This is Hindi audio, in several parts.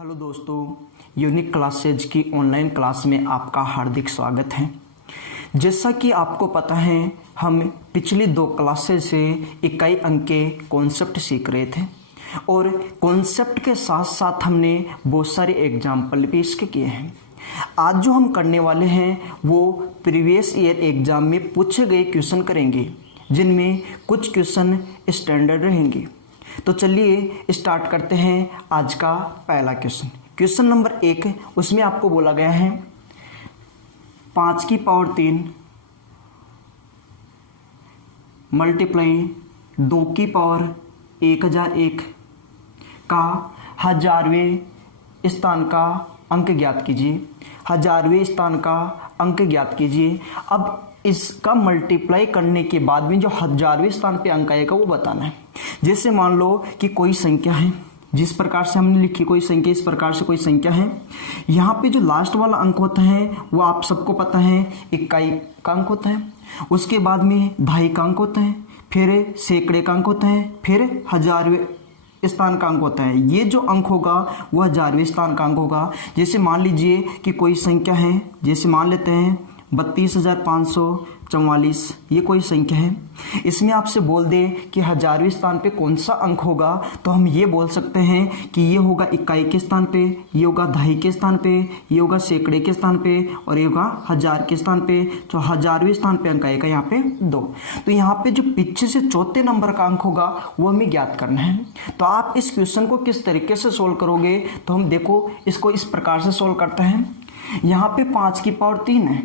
हेलो दोस्तों, यूनिक क्लासेज की ऑनलाइन क्लास में आपका हार्दिक स्वागत है। जैसा कि आपको पता है, हम पिछली 2 क्लासेज से इकाई अंक के कॉन्सेप्ट सीख रहे थे और कॉन्सेप्ट के साथ साथ हमने बहुत सारे एग्जाम्पल भी इसके किए हैं। आज जो हम करने वाले हैं वो प्रीवियस ईयर एग्जाम में पूछे गए क्वेश्चन करेंगे, जिनमें कुछ क्वेश्चन स्टैंडर्ड रहेंगे। तो चलिए स्टार्ट करते हैं आज का पहला क्वेश्चन। क्वेश्चन नंबर 1, उसमें आपको बोला गया है 5 की पावर 3 मल्टीप्लाई 2 की पावर 1001 का 1000वें स्थान का अंक ज्ञात कीजिए। 1000वें स्थान का अंक ज्ञात कीजिए। अब इसका मल्टीप्लाई करने के बाद में जो 1000वें स्थान पे अंक आएगा वो बताना है। जैसे मान लो कि कोई संख्या है, जिस प्रकार से हमने लिखी कोई संख्या, इस प्रकार से कोई संख्या है। यहाँ पे जो लास्ट वाला अंक होता है वो आप सबको पता है इकाई का अंक होता है। उसके बाद में दहाई का अंक होता है, फिर सैकड़े का अंक होता है, फिर 1000वें स्थान का अंक होता है। ये जो अंक होगा वह 1000वें स्थान का अंक होगा। जैसे मान लीजिए कि कोई संख्या है, जैसे मान लेते हैं 32,544, ये कोई संख्या है। इसमें आपसे बोल दे कि 1000वें स्थान पे कौन सा अंक होगा, तो हम ये बोल सकते हैं कि ये होगा इकाई के स्थान पे, ये होगा दहाई के स्थान पे, ये होगा सैकड़े के स्थान पे और ये होगा 1000 के स्थान पे। तो 1000वें स्थान पे अंक आएगा यहाँ पे 2। तो यहाँ पे जो पीछे से चौथे नंबर का अंक होगा वो हमें ज्ञात करना है। तो आप इस क्वेश्चन को किस तरीके से सोल्व करोगे, तो हम देखो इसको इस प्रकार से सोल्व करते हैं। यहाँ पे 5 की पावर 3 है,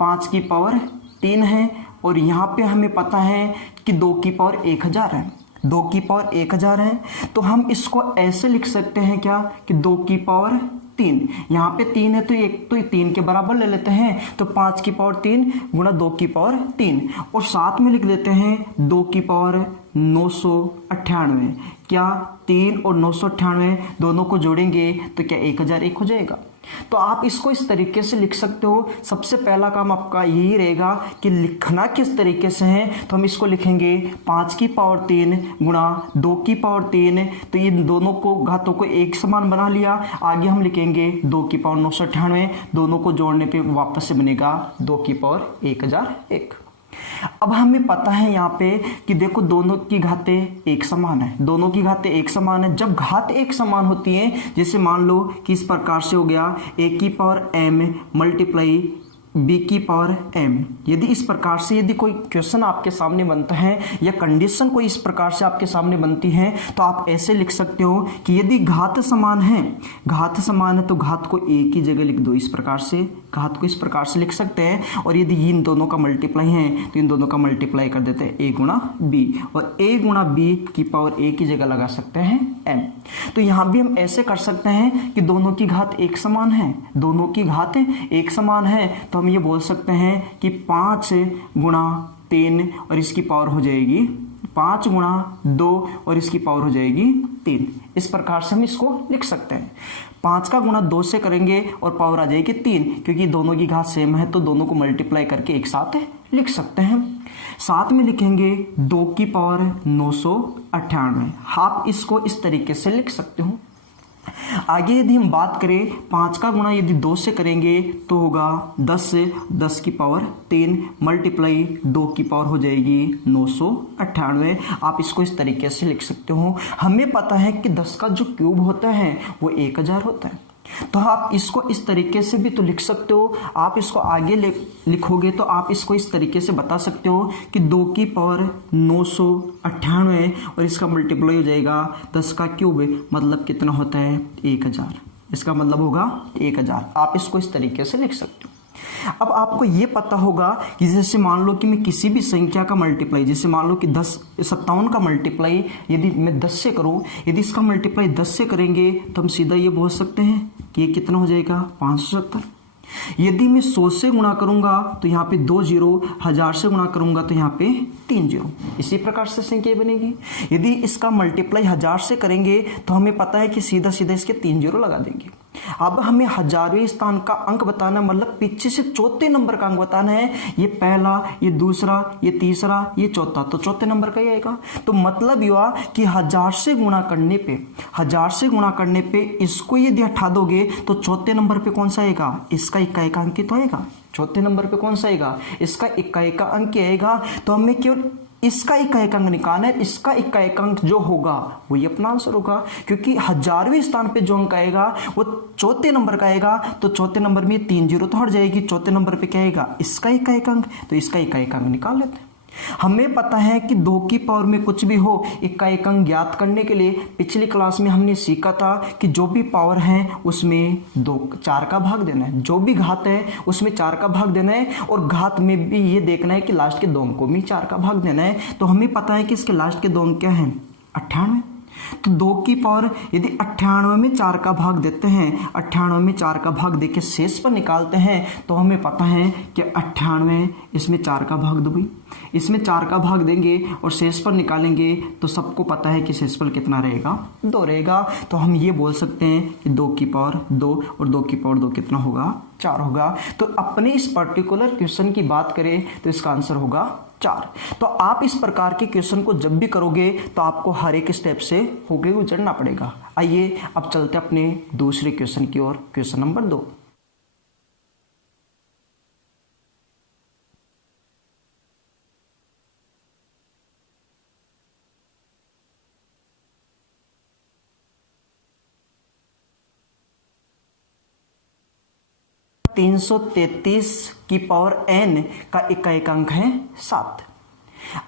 5 की पावर 3 है और यहाँ पे हमें पता है कि 2 की पावर 1000 है, 2 की पावर 1000 है। तो हम इसको ऐसे लिख सकते हैं क्या कि 2 की पावर 3, यहाँ पे 3 है तो एक तो 3 के बराबर ले लेते हैं। तो 5 की पावर 3 गुणा 2 की पावर 3 और साथ में लिख देते हैं 2 की पावर 998। क्या 3 और 998 दोनों को जोड़ेंगे तो क्या 1001 हो जाएगा। तो आप इसको इस तरीके से लिख सकते हो। सबसे पहला काम आपका यही रहेगा कि लिखना किस तरीके से है। तो हम इसको लिखेंगे 5 की पावर 3 गुणा 2 की पावर 3। तो ये दोनों को घातों को एक समान बना लिया। आगे हम लिखेंगे 2 की पावर 998, दोनों को जोड़ने पे वापस से बनेगा 2 की पावर 1001। अब हमें पता है यहाँ पे कि देखो दोनों की घातें एक समान है, दोनों की घातें एक समान है। जब घात एक समान होती है, जैसे मान लो कि इस प्रकार से हो गया a की पावर m मल्टीप्लाई b की पावर m। यदि इस प्रकार से यदि कोई क्वेश्चन आपके सामने बनता है या कंडीशन कोई इस प्रकार से आपके सामने बनती है, तो आप ऐसे लिख सकते हो कि यदि घात समान है, घात समान है तो घात को a की जगह लिख दो। इस प्रकार से घात को इस प्रकार से लिख सकते हैं। और यदि इन दोनों का मल्टीप्लाई है तो इन दोनों का मल्टीप्लाई कर देते हैं a गुणा b और a गुणा b की पावर a की जगह लगा सकते हैं m। तो यहाँ भी हम ऐसे कर सकते हैं कि दोनों की घात एक समान है, दोनों की घात एक समान है। तो हम ये बोल सकते हैं कि 5 गुणा 3 और इसकी पावर हो जाएगी 5 गुणा 2 और इसकी पावर हो जाएगी 3। इस प्रकार से हम इसको लिख सकते हैं। 5 का गुणा 2 से करेंगे और पावर आ जाएगी 3, क्योंकि दोनों की घात सेम है तो दोनों को मल्टीप्लाई करके एक साथ लिख सकते हैं। साथ में लिखेंगे 2 की पावर 998। आप इसको इस तरीके से लिख सकते हो। आगे यदि हम बात करें 5 का गुणा यदि 2 से करेंगे तो होगा 10 की पावर 3 मल्टीप्लाई 2 की पावर हो जाएगी 998। आप इसको इस तरीके से लिख सकते हो। हमें पता है कि 10 का जो क्यूब होता है वो 1000 होता है। तो आप इसको इस तरीके से भी तो लिख सकते हो। आप इसको आगे लिखोगे तो आप इसको इस तरीके से बता सकते हो कि 2 की पावर 998 और इसका मल्टीप्लाई हो जाएगा 10 का क्यूब, मतलब कितना होता है 1000। इसका मतलब होगा 1000। आप इसको इस तरीके से लिख सकते हो। अब आपको ये पता होगा कि जैसे मान लो कि मैं किसी भी संख्या का मल्टीप्लाई, जैसे मान लो कि 57 का मल्टीप्लाई यदि मैं 10 से करूं, यदि इसका मल्टीप्लाई 10 से करेंगे तो हम सीधा ये बोल सकते हैं कि ये कितना हो जाएगा 570। यदि मैं 100 से गुणा करूंगा तो यहाँ पे 2 जीरो, 1000 से गुणा करूंगा तो यहाँ पे 3 जीरो। इसी प्रकार से संख्या बनेगी। यदि इसका मल्टीप्लाई 1000 से करेंगे तो हमें पता है कि सीधा सीधा इसके 3 जीरो लगा देंगे। अब हमें हजारवें स्थान का अंक बताना, मतलब पीछे से चौथे नंबर का अंक बताना है। ये पहला, ये दूसरा, ये तीसरा, ये चौथा, तो चौथे नंबर का ही आएगा। तो मतलब ये हुआ कि 1000 से गुणा करने पे, 1000 से गुणा करने पे इसको यदि हटा दोगे तो चौथे नंबर पे कौन सा आएगा? इसका इक्का का अंक तो आएगा। चौथे नंबर पे कौन सा आएगा? इसका इक्का का अंक आएगा। तो हमें केवल इसका इक्का अंक निकालना है। इसका इक्का अंक जो होगा वही अपना आंसर होगा, क्योंकि 1000वें स्थान पे जो अंक आएगा वो चौथे नंबर का आएगा। तो चौथे नंबर में 3 जीरो तो हट जाएगी। चौथे नंबर पे क्या आएगा? इसका इक्का अंक। तो इसका इक्का अंक निकाल लेते हैं। हमें पता है कि 2 की पावर में कुछ भी हो, इक्का अंक ज्ञात करने के लिए पिछली क्लास में हमने सीखा था कि जो भी पावर है उसमें 4 का भाग देना है, जो भी घात है उसमें 4 का भाग देना है, और घात में भी ये देखना है कि लास्ट के 2 अंकों में 4 का भाग देना है। तो हमें पता है कि इसके लास्ट के 2 अंक क्या हैं? 98। तो 2 की पावर यदि 98 में 4 का भाग देते हैं, 98 में 4 का भाग देके शेष पर निकालते हैं, तो हमें पता है कि 98 इसमें 4 का भाग 2, इसमें 4 का भाग देंगे और शेष पर निकालेंगे तो सबको पता है कि शेष पर कितना रहेगा? 2 रहेगा। तो हम ये बोल सकते हैं कि 2 की पावर 2 और 2 की पावर 2 कितना होगा? 4 होगा। तो अपने इस पर्टिकुलर क्वेश्चन की बात करें तो इसका आंसर होगा 4। तो आप इस प्रकार के क्वेश्चन को जब भी करोगे तो आपको हर एक स्टेप से होके गुजरना पड़ेगा। आइए अब चलते अपने दूसरे क्वेश्चन की ओर। Question number 2। तीन 333 की पावर n का इक्का अंक है 7।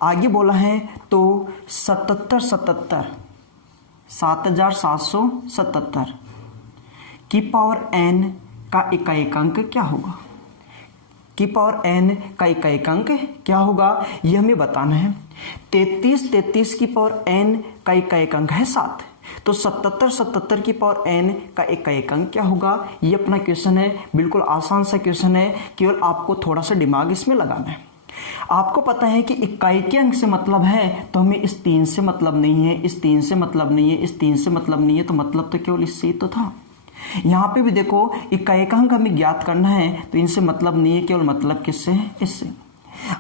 आगे बोला है तो 7777 की पावर n का इक्का अंक क्या होगा? की पावर n का इक्का अंक क्या होगा ये हमें बताना है। 33 की पावर n का इक्का अंक है 7। तो 77 की पावर n का इक्का अंक क्या होगा? ये अपना क्वेश्चन है। बिल्कुल आसान सा क्वेश्चन है, केवल आपको थोड़ा सा दिमाग इसमें लगाना है। आपको पता है कि इक्काई के अंक से मतलब है, तो हमें इस 3 से मतलब नहीं है, इस 3 से मतलब नहीं है, इस 3 से मतलब नहीं है, तो मतलब तो केवल इससे ही तो था। यहाँ पे भी देखो इक्काई का अंक हमें ज्ञात करना है, तो इनसे मतलब नहीं है, केवल मतलब किससे है? इससे।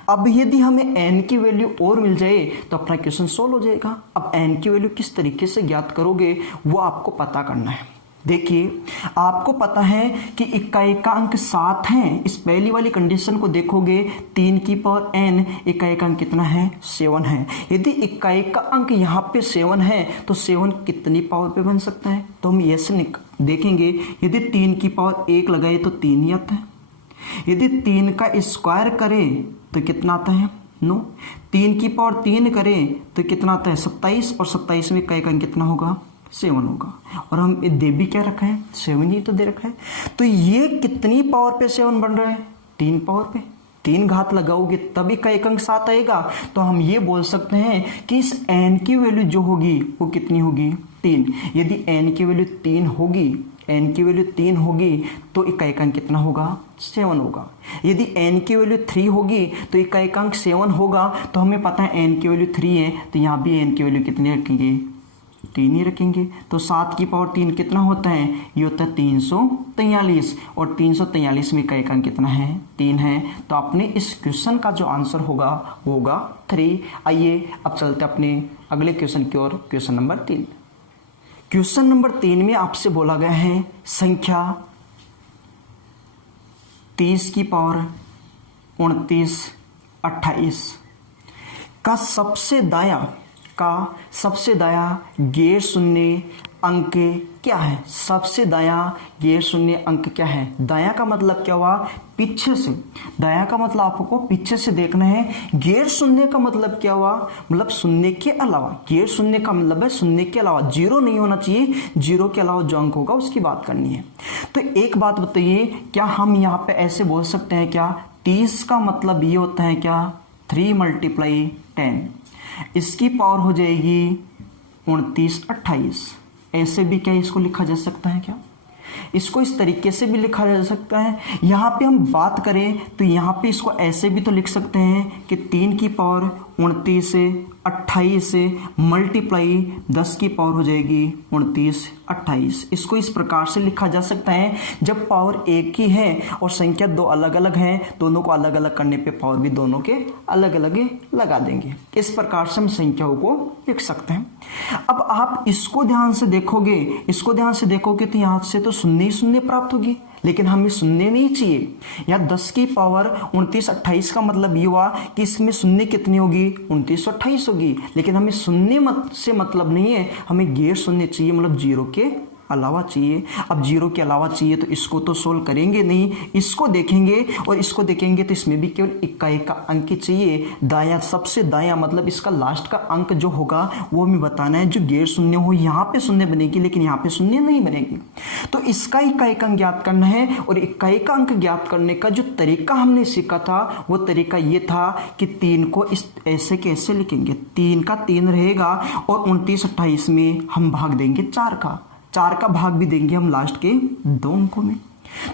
अब यदि हमें n की वैल्यू और मिल जाए तो अपना क्वेश्चन सोल्व हो जाएगा। अब n की वैल्यू किस तरीके से ज्ञात करोगे वो आपको पता करना है। देखिए आपको पता है कि इक्काई का अंक 7 है। इस पहली वाली कंडीशन को देखोगे 3 की पावर n, इक्काई का अंक कितना है? 7 है। यदि इक्काई का अंक यहाँ पे 7 है तो 7 कितनी पावर पे बन सकता है? तो हम ये से देखेंगे। यदि 3 की पावर 1 लगाए तो 3 ही आता है। यदि 3 का स्क्वायर करें तो कितना आता है? 9। 3 की पावर 3 करें तो कितना आता है? 27। और 27 में इक्काई का अंक कितना होगा? 7 होगा। और हम दे भी क्या रखा है? 7 ही तो दे रखा है। तो ये कितनी पावर पे 7 बन रहा है? 3 पावर पे। 3 घात लगाओगे तब इक्का अंक 7 आएगा। तो हम ये बोल सकते हैं कि इस n की वैल्यू जो होगी वो कितनी होगी? 3। यदि n की वैल्यू 3 होगी, n की वैल्यू 3 होगी तो इक्का अंक कितना होगा? 7 होगा। यदि n की वैल्यू 3 होगी तो इक्का अंक 7 होगा। तो हमें पता है n की वैल्यू 3 है, तो यहाँ भी n की वैल्यू कितनी रखेंगे? 3 ही रखेंगे। तो 7 की पावर 3 कितना होता है? ये होता है 343। और 343 में इक्का अंक कितना है? 3 है। तो अपने इस क्वेश्चन का जो आंसर होगा वो होगा 3। आइए अब चलते अपने अगले क्वेश्चन की ओर। Question number 3। क्वेश्चन नंबर 3 में आपसे बोला गया है संख्या 30 की पावर 29 28 का सबसे दाया गैर शून्य अंक क्या है? सबसे दाया गैर शून्य अंक क्या है? दाया का मतलब क्या हुआ? पीछे से। दाया का मतलब आपको पीछे से देखना है। गैर शून्य का मतलब क्या हुआ? मतलब शून्य के अलावा। गैर शून्य का मतलब है शून्य के अलावा, जीरो नहीं होना चाहिए, जीरो के अलावा जो अंक होगा उसकी बात करनी है। तो एक बात बताइए, क्या हम यहाँ पे ऐसे बोल सकते हैं क्या? 30 का मतलब ये होता है क्या? 3 × 10। इसकी पावर हो जाएगी 29 28। ऐसे भी क्या इसको लिखा जा सकता है क्या? इसको इस तरीके से भी लिखा जा सकता है। यहाँ पे हम बात करें तो यहाँ पे इसको ऐसे भी तो लिख सकते हैं कि 3 की पावर 29 से 28 से मल्टीप्लाई 10 की पावर हो जाएगी 29 28। इसको इस प्रकार से लिखा जा सकता है, जब पावर एक ही है और संख्या दो अलग अलग हैं, दोनों को अलग अलग करने पे पावर भी दोनों के अलग अलग लगा देंगे। इस प्रकार से हम संख्याओं को लिख सकते हैं। अब आप इसको ध्यान से देखोगे, तो यहाँ से तो शून्य ही शून्य प्राप्त होगी, लेकिन हमें शून्य नहीं चाहिए। या 10 की पावर 29 28 का मतलब ये हुआ कि इसमें शून्य कितनी होगी, 29 28 होगी, लेकिन हमें शून्य से मतलब नहीं है, हमें गैर शून्य चाहिए, मतलब जीरो के अलावा चाहिए। अब जीरो के अलावा चाहिए तो इसको तो सोल्व करेंगे नहीं, इसको देखेंगे, और इसको देखेंगे तो इसमें भी केवल इकाई का अंक चाहिए। दायां, सबसे दायां मतलब इसका लास्ट का अंक जो होगा वो हमें बताना है, जो गैर शून्य हो। यहाँ पे शून्य बनेगी लेकिन यहाँ पे शून्य नहीं बनेगी, तो इसका इकाई का अंक ज्ञात करना है। और इकाई का अंक ज्ञात करने का जो तरीका हमने सीखा था वो तरीका ये था कि 3 को इस ऐसे कैसे लिखेंगे, 3 का 3 रहेगा और 29 28 में हम भाग देंगे 4 का भाग भी देंगे हम लास्ट के 2 अंकों में।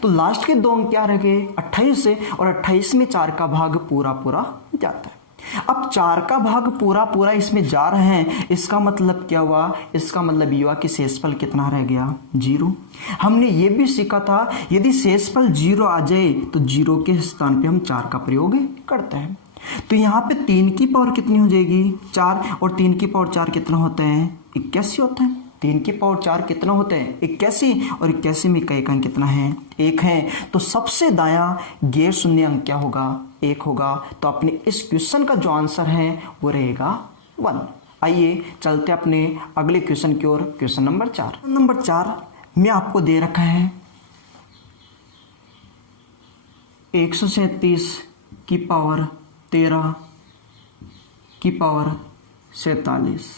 तो लास्ट के 2 अंक क्या रह गए, 28 से, और 28 में 4 का भाग पूरा जाता है। अब 4 का भाग पूरा इसमें जा रहे हैं, इसका मतलब क्या हुआ, इसका मतलब ये हुआ कि शेषफल कितना रह गया, 0। हमने ये भी सीखा था यदि शेषफल 0 आ जाए तो 0 के स्थान पे हम 4 का प्रयोग करते हैं। तो यहाँ पे 3 की पावर कितनी हो जाएगी, 4, और 3 की पावर 4 कितना होता है, 81 होता है। 3 की पावर 4 कितना होता है, 81, और 81 में इकाई का अंक कितना है, 1 है। तो सबसे दायां गैर शून्य अंक क्या होगा, 1 होगा। तो अपने इस क्वेश्चन का जो आंसर है वो रहेगा 1। आइए चलते अपने अगले क्वेश्चन की ओर। क्वेश्चन नंबर 4 में आपको दे रखा है 137 की पावर 13 की पावर 47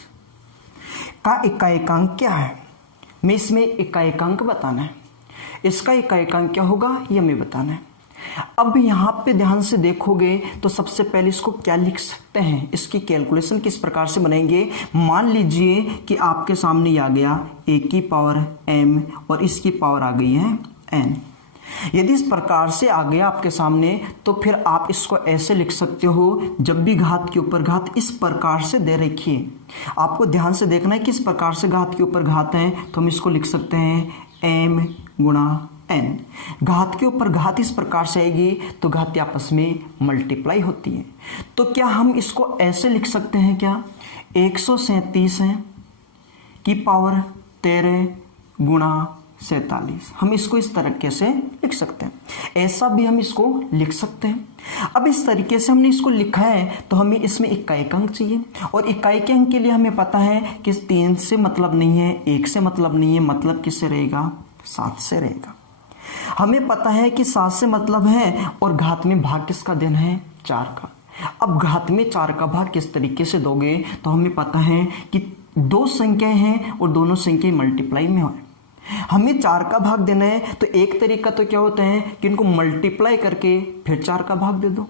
का इकाईकांक क्या है। मैं इसमें इकाईकांक बताना है, इसका इकाईकांक क्या होगा ये हमें बताना है। अब यहाँ पे ध्यान से देखोगे तो सबसे पहले इसको क्या लिख सकते हैं, इसकी कैलकुलेशन किस प्रकार से बनाएंगे। मान लीजिए कि आपके सामने ये आ गया 1 की पावर m और इसकी पावर आ गई है n। यदि इस प्रकार से आ गया आपके सामने तो फिर आप इसको ऐसे लिख सकते हो, जब भी घात के ऊपर घात इस प्रकार से दे रखी है, आपको ध्यान से देखना है किस प्रकार से घात के ऊपर घात है, तो हम इसको लिख सकते हैं m गुणा n। घात के ऊपर घात इस प्रकार से आएगी तो घात आपस में मल्टीप्लाई होती है। तो क्या हम इसको ऐसे लिख सकते हैं, क्या 137 है की पावर 13 गुणा 47, हम इसको इस तरीके से लिख सकते हैं। ऐसा भी हम इसको लिख सकते हैं। अब इस तरीके से हमने इसको लिखा है तो हमें इसमें इकाई का अंक चाहिए, और इकाई के अंक के लिए हमें पता है कि 3 से मतलब नहीं है, 1 से मतलब नहीं है, मतलब किससे रहेगा, 7 से रहेगा। हमें पता है कि 7 से मतलब है, और घात में भाग किसका देना है, 4 का। अब घात में 4 का भाग किस तरीके से दोगे, तो हमें पता है कि 2 संख्याएं हैं और दोनों संख्याएं मल्टीप्लाई में हो, हमें 4 का भाग देना है। तो एक तरीका तो क्या होता है कि इनको मल्टीप्लाई करके फिर 4 का भाग दे दो,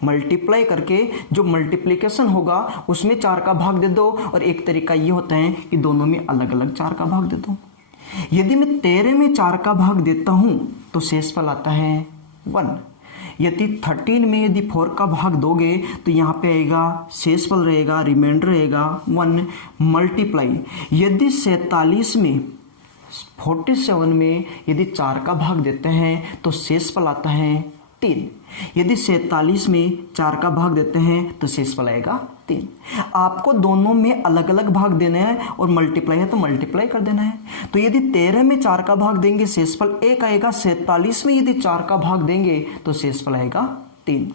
मल्टीप्लाई करके जो मल्टीप्लिकेशन होगा उसमें 4 का भाग दे दो, और एक तरीका ये होता है कि दोनों में अलग अलग 4 का भाग दे दो। यदि मैं 13 में 4 का भाग देता हूं तो शेषफल आता है 1। यदि 13 में यदि 4 का भाग दोगे तो यहाँ पे आएगा शेषफल रहेगा, रिमाइंडर रहेगा 1 मल्टीप्लाई। यदि 47 में 47 में यदि 4 का भाग देते हैं तो शेषफल आता है 3। यदि 47 में 4 का भाग देते हैं तो शेषफल आएगा 3। आपको दोनों में अलग अलग भाग देना है, और मल्टीप्लाई है तो मल्टीप्लाई कर देना है। तो यदि 13 में 4 का भाग देंगे शेषफल 1 आएगा, 47 में यदि 4 का भाग देंगे तो शेषफल आएगा 3।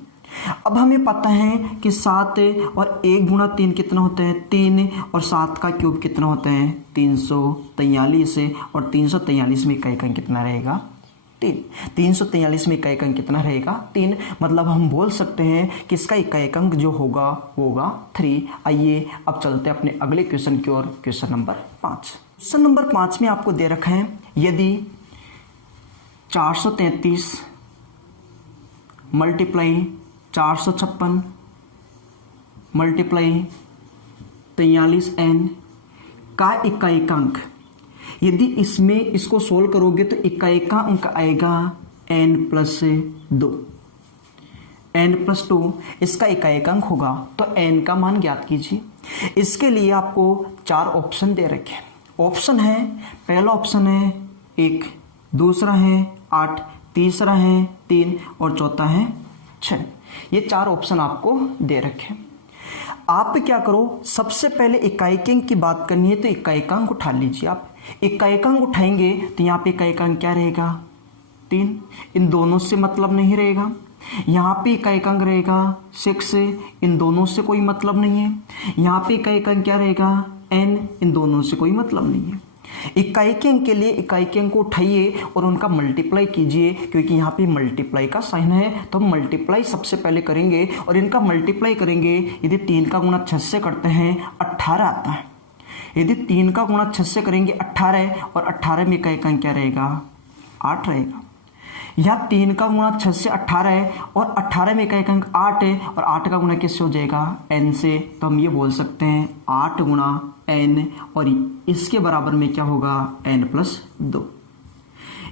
अब हमें पता है कि 7 और 1 गुणा 3 कितना होता है, 3, और 7 का क्यूब कितना होता है, 343, और 343 में इकाई का अंक कितना रहेगा, 3। 343 में इकाई का अंक कितना रहेगा, 3। मतलब हम बोल सकते हैं कि इसका इकाई का अंक जो होगा वो होगा 3। आइए अब चलते हैं अपने अगले क्वेश्चन की ओर। Question number 5। क्वेश्चन नंबर 5 में आपको दे रखा है यदि 433 मल्टीप्लाई 456 मल्टीप्लाई 43n का इकाई का अंक, यदि इसमें इसको सोल्व करोगे तो इकाई का अंक आएगा n+2। n+2 इसका इकाइक अंक होगा, तो n का मान ज्ञात कीजिए। इसके लिए आपको 4 ऑप्शन दे रखे हैं। ऑप्शन है, पहला ऑप्शन है 1, दूसरा है 8, तीसरा है 3 और चौथा है 6। ये 4 ऑप्शन आपको दे रखे हैं। आप क्या करो, सबसे पहले इकाइक अंक की बात करनी है तो इकाइक अंक उठा लीजिए। आप इकाइक अंक उठाएंगे तो यहाँ पे इकाइक अंक क्या रहेगा, 3। इन दोनों से मतलब नहीं रहेगा। यहाँ पे इकाइक अंक रहेगा 6, इन दोनों से कोई मतलब नहीं है। यहाँ पे इकाइक अंक क्या रहेगा, n, इन दोनों से कोई मतलब नहीं है। इकाइक अंक के लिए इकाइक अंक को उठाइए और उनका मल्टीप्लाई कीजिए, क्योंकि यहाँ पे मल्टीप्लाई का साइन है तो हम मल्टीप्लाई सबसे पहले करेंगे और इनका मल्टीप्लाई करेंगे। यदि 3 का गुणा 6 से करते हैं 18 आता है। यदि 3 का गुणा 6 से करेंगे 18 और 18 में इकाइक अंक क्या रहेगा, 8 रहेगा। यहाँ 3 का गुणा 6 से 18 है और 18 में इकाइक अंक 8 है और 8 का गुणा किससे हो जाएगा, n से। तो हम ये बोल सकते हैं 8 गुणा n और इसके बराबर में क्या होगा, n+2।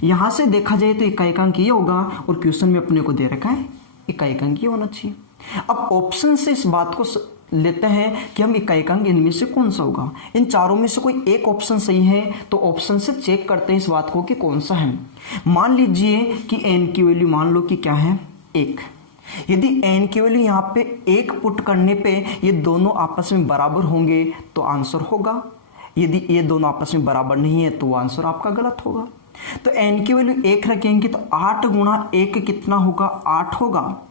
यहाँ से देखा जाए तो इकाइक अंक ये होगा और क्वेश्चन में अपने को दे रखा है इकाइक अंक ये होना चाहिए। अब ऑप्शन से इस बात को लेते हैं कि हम इकाइक अंक इनमें से कौन सा होगा। इन चारों में से कोई एक ऑप्शन सही है तो ऑप्शन से चेक करते हैं इस बात को कि कौन सा है। मान लीजिए कि n की वैल्यू मान लो कि क्या है, 1। यदि n की वैल्यू यहाँ पे 1 पुट करने पे ये दोनों आपस में बराबर होंगे तो आंसर होगा। यदि ये दोनों आपस में बराबर नहीं है तो आंसर आपका गलत होगा। तो n की वैल्यू 1 रखेंगे तो 8 गुणा 1 कितना होगा, 8 होगा।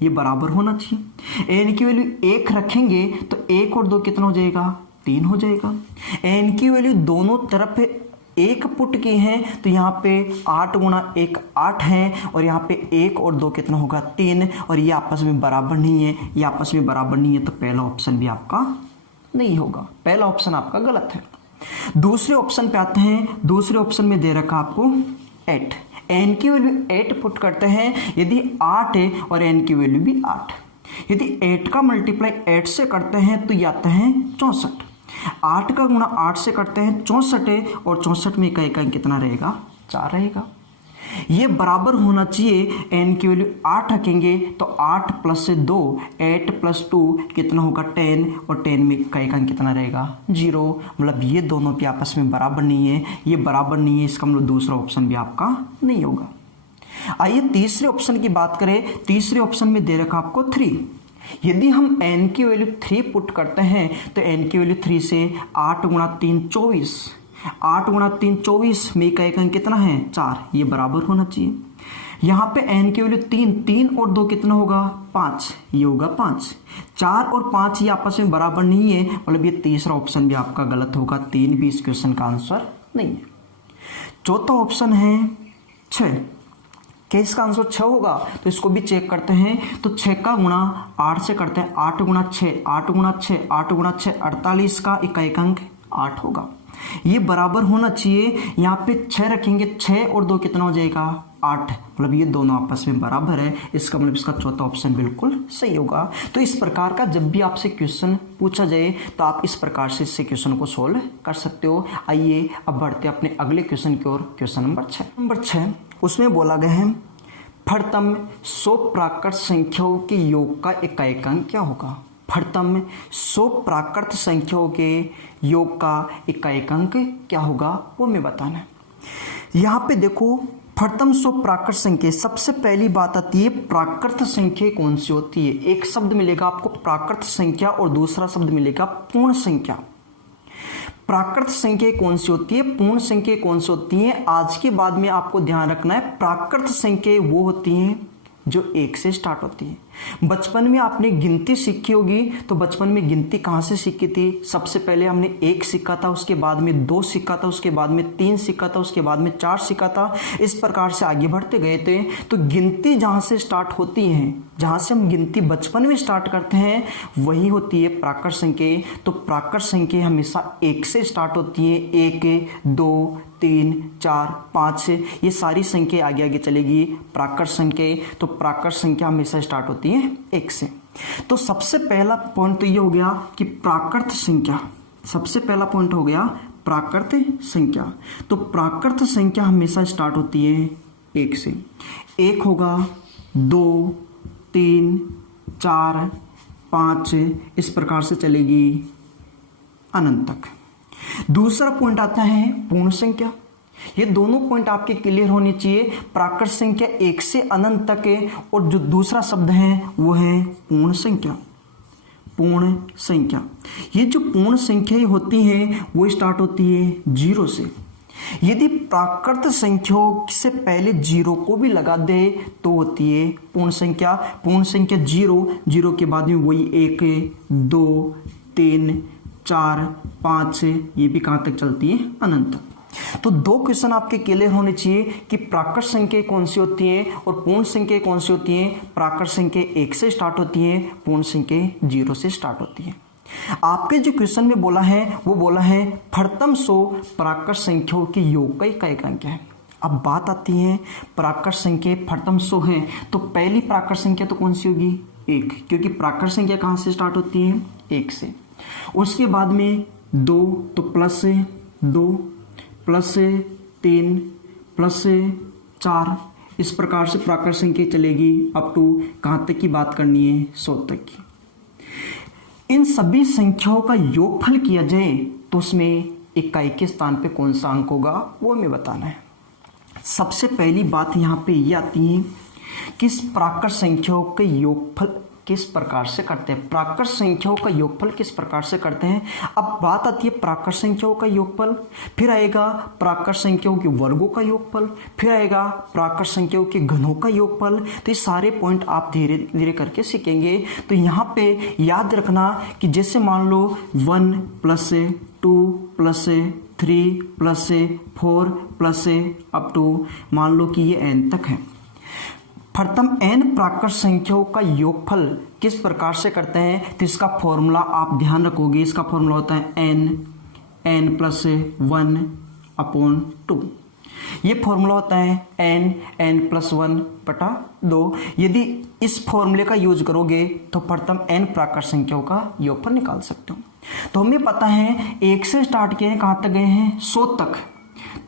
ये बराबर होना चाहिए। n की वैल्यू 1 रखेंगे तो 1 और 2 कितना हो जाएगा, 3 हो जाएगा। n की वैल्यू दोनों तरफ 1 पुट की है तो यहाँ पे 8 गुणा 1 8 है और यहाँ पे 1 और 2 कितना होगा, 3। और ये आपस में बराबर नहीं है, ये आपस में बराबर नहीं है तो पहला ऑप्शन भी आपका नहीं होगा, पहला ऑप्शन आपका गलत है। दूसरे ऑप्शन पे आते हैं। दूसरे ऑप्शन में दे रखा आपको 8। n की वैल्यू 8 पुट करते हैं। यदि 8 है और n की वैल्यू भी 8, यदि 8 का मल्टीप्लाई 8 से करते हैं तो ये आता है 64। 8 का गुणा 8 से करते हैं 64 है और 64 में इकाइक अंक कितना रहेगा, 4 रहेगा। ये बराबर होना चाहिए। n की वैल्यू 8 रखेंगे तो 8 + 2 8 + 2 कितना होगा, 10 और 10 में इकाइक अंक कितना रहेगा, 0। मतलब ये दोनों भी आपस में बराबर नहीं है, ये बराबर नहीं है, इसका मतलब दूसरा ऑप्शन भी आपका नहीं होगा। आइए तीसरे ऑप्शन की बात करें। तीसरे ऑप्शन में दे रखा आपको 3। यदि हम n की वैल्यू 3 पुट करते हैं तो n की वैल्यू 3 से 8 गुणा 3 24, 8 गुणा 3 24 में इकाइक अंक कितना है, 4। ये बराबर होना चाहिए। यहाँ पे n की वैल्यू 3 और 2 कितना होगा, 5। ये होगा 5। 4 और 5 ये आपस में बराबर नहीं है, मतलब ये तीसरा ऑप्शन भी आपका गलत होगा। 3 भी इस क्वेश्चन का आंसर नहीं है। चौथा ऑप्शन है 6। क्या इसका आंसर 6 होगा, तो इसको भी चेक करते हैं। तो 6 का गुणा 8 से करते हैं, 8 गुणा 6 8 गुणा 6 8 गुणा 6 48 का इकाइक अंक 8 होगा। ये बराबर होना चाहिए। यहाँ पे 6 रखेंगे, 6 और 2 कितना हो जाएगा, 8। मतलब ये दोनों आपस में बराबर है, इसका मतलब इसका चौथा ऑप्शन बिल्कुल सही होगा। तो इस प्रकार का जब भी आपसे क्वेश्चन पूछा जाए तो आप इस प्रकार से इससे क्वेश्चन को सोल्व कर सकते हो। आइए अब बढ़ते हैं अपने अगले क्वेश्चन की ओर। क्वेश्चन नंबर 6 उसमें बोला गया है फर्तम 100 प्राकृत संख्याओं के योग का इकाइक अंक क्या होगा। फर्तम 100 प्राकृत संख्याओं के योग का इकाइक अंक क्या होगा वो मैं बताना है। यहाँ पे देखो फर्तम 100 प्राकृत संख्या, सबसे पहली बात आती है प्राकृत संख्या कौन सी होती है। एक शब्द मिलेगा आपको प्राकृत संख्या और दूसरा शब्द मिलेगा पूर्ण संख्या। प्राकृत संख्या कौन सी होती है, पूर्ण संख्या कौन सी होती है। आज के बाद में आपको ध्यान रखना है प्राकृत संख्या वो होती हैं जो 1 से स्टार्ट होती है। बचपन में आपने गिनती सीखी होगी, तो बचपन में गिनती कहाँ से सीखी थी। सबसे पहले हमने 1 सीखा था, उसके बाद में 2 सीखा था, उसके बाद में 3 सीखा था, उसके बाद में 4 सीखा था। इस प्रकार से आगे बढ़ते गए थे। तो गिनती जहाँ से स्टार्ट होती है, जहाँ से हम गिनती बचपन में स्टार्ट करते हैं, वही होती है प्राकृत संख्या। तो प्राकृत संख्या हमेशा 1 से स्टार्ट होती है। 1 2 3 4 5 ये सारी संख्या आगे आगे चलेगी प्राकृत संख्या। तो प्राकृत संख्या हमेशा स्टार्ट होती है 1 से। तो सबसे पहला पॉइंट तो ये हो गया कि प्राकृत संख्या, सबसे पहला पॉइंट हो गया प्राकृत संख्या। तो प्राकृत संख्या हमेशा स्टार्ट होती है 1 से। 1 होगा, 2 3, 4, 5 इस प्रकार से चलेगी अनंत तक। दूसरा पॉइंट आता है पूर्ण संख्या। ये दोनों पॉइंट आपके क्लियर होने चाहिए। प्राकृत संख्या 1 से अनंत तक है और जो दूसरा शब्द है वो है पूर्ण संख्या। पूर्ण संख्या, ये जो पूर्ण संख्याएं होती हैं वो स्टार्ट होती है 0 से। यदि प्राकृत संख्याओं से पहले 0 को भी लगा दे तो होती है पूर्ण संख्या। पूर्ण संख्या 0 के बाद में वही 1, 2, 3, 4, 5 ये भी कहाँ तक चलती है अनंत तक। तो 2 क्वेश्चन आपके क्लियर होने चाहिए कि प्राकृत संख्या कौन सी होती है और पूर्ण संख्या कौन सी होती है। प्राकृत संख्या 1 से स्टार्ट होती है, पूर्ण संख्या 0 से स्टार्ट होती है। आपके जो क्वेश्चन में बोला है वो बोला है प्रथम 100 प्राकृत संख्याओं के योग का इकाई अंक है। अब बात आती है प्राकृत संख्या प्रथम 100 है तो पहली प्राकृत संख्या तो कौन सी होगी 1, क्योंकि प्राकृत संख्या कहाँ से स्टार्ट होती है 1 से। उसके बाद में 2 तो प्लस 2 प्लस 3 प्लस 4 इस प्रकार से प्राकृत संख्या चलेगी अप टू कहाँ तक की बात करनी है 100 तक की। इन सभी संख्याओं का योगफल किया जाए तो उसमें इकाई के स्थान पे कौन सा अंक होगा वो हमें बताना है। सबसे पहली बात यहाँ पे ये आती है कि इस प्राकृत संख्याओं के योगफल किस प्रकार से करते हैं। प्राकृत संख्याओं का योगफल किस प्रकार से करते हैं। अब बात आती है प्राकृत संख्याओं का योगफल, फिर आएगा प्राकृत संख्याओं के वर्गों का योगफल, फिर आएगा प्राकृत संख्याओं के घनों का योगफल। तो ये सारे पॉइंट आप धीरे धीरे करके सीखेंगे। तो यहाँ पे याद रखना कि जैसे मान लो 1 + 2 + 3 + 4 + अप टू मान लो कि ये n तक है। प्रथम n प्राकृत संख्याओं का योगफल किस प्रकार से करते हैं तो इसका फॉर्मूला आप ध्यान रखोगे। इसका फॉर्मूला होता है n + 1/2। ये फॉर्मूला होता है n + 1/2। यदि इस फॉर्मूले का यूज करोगे तो प्रथम n प्राकृत संख्याओं का योगफल निकाल सकते हो। तो हमें पता है 1 से स्टार्ट किए हैं, कहाँ तक गए हैं 100 तक।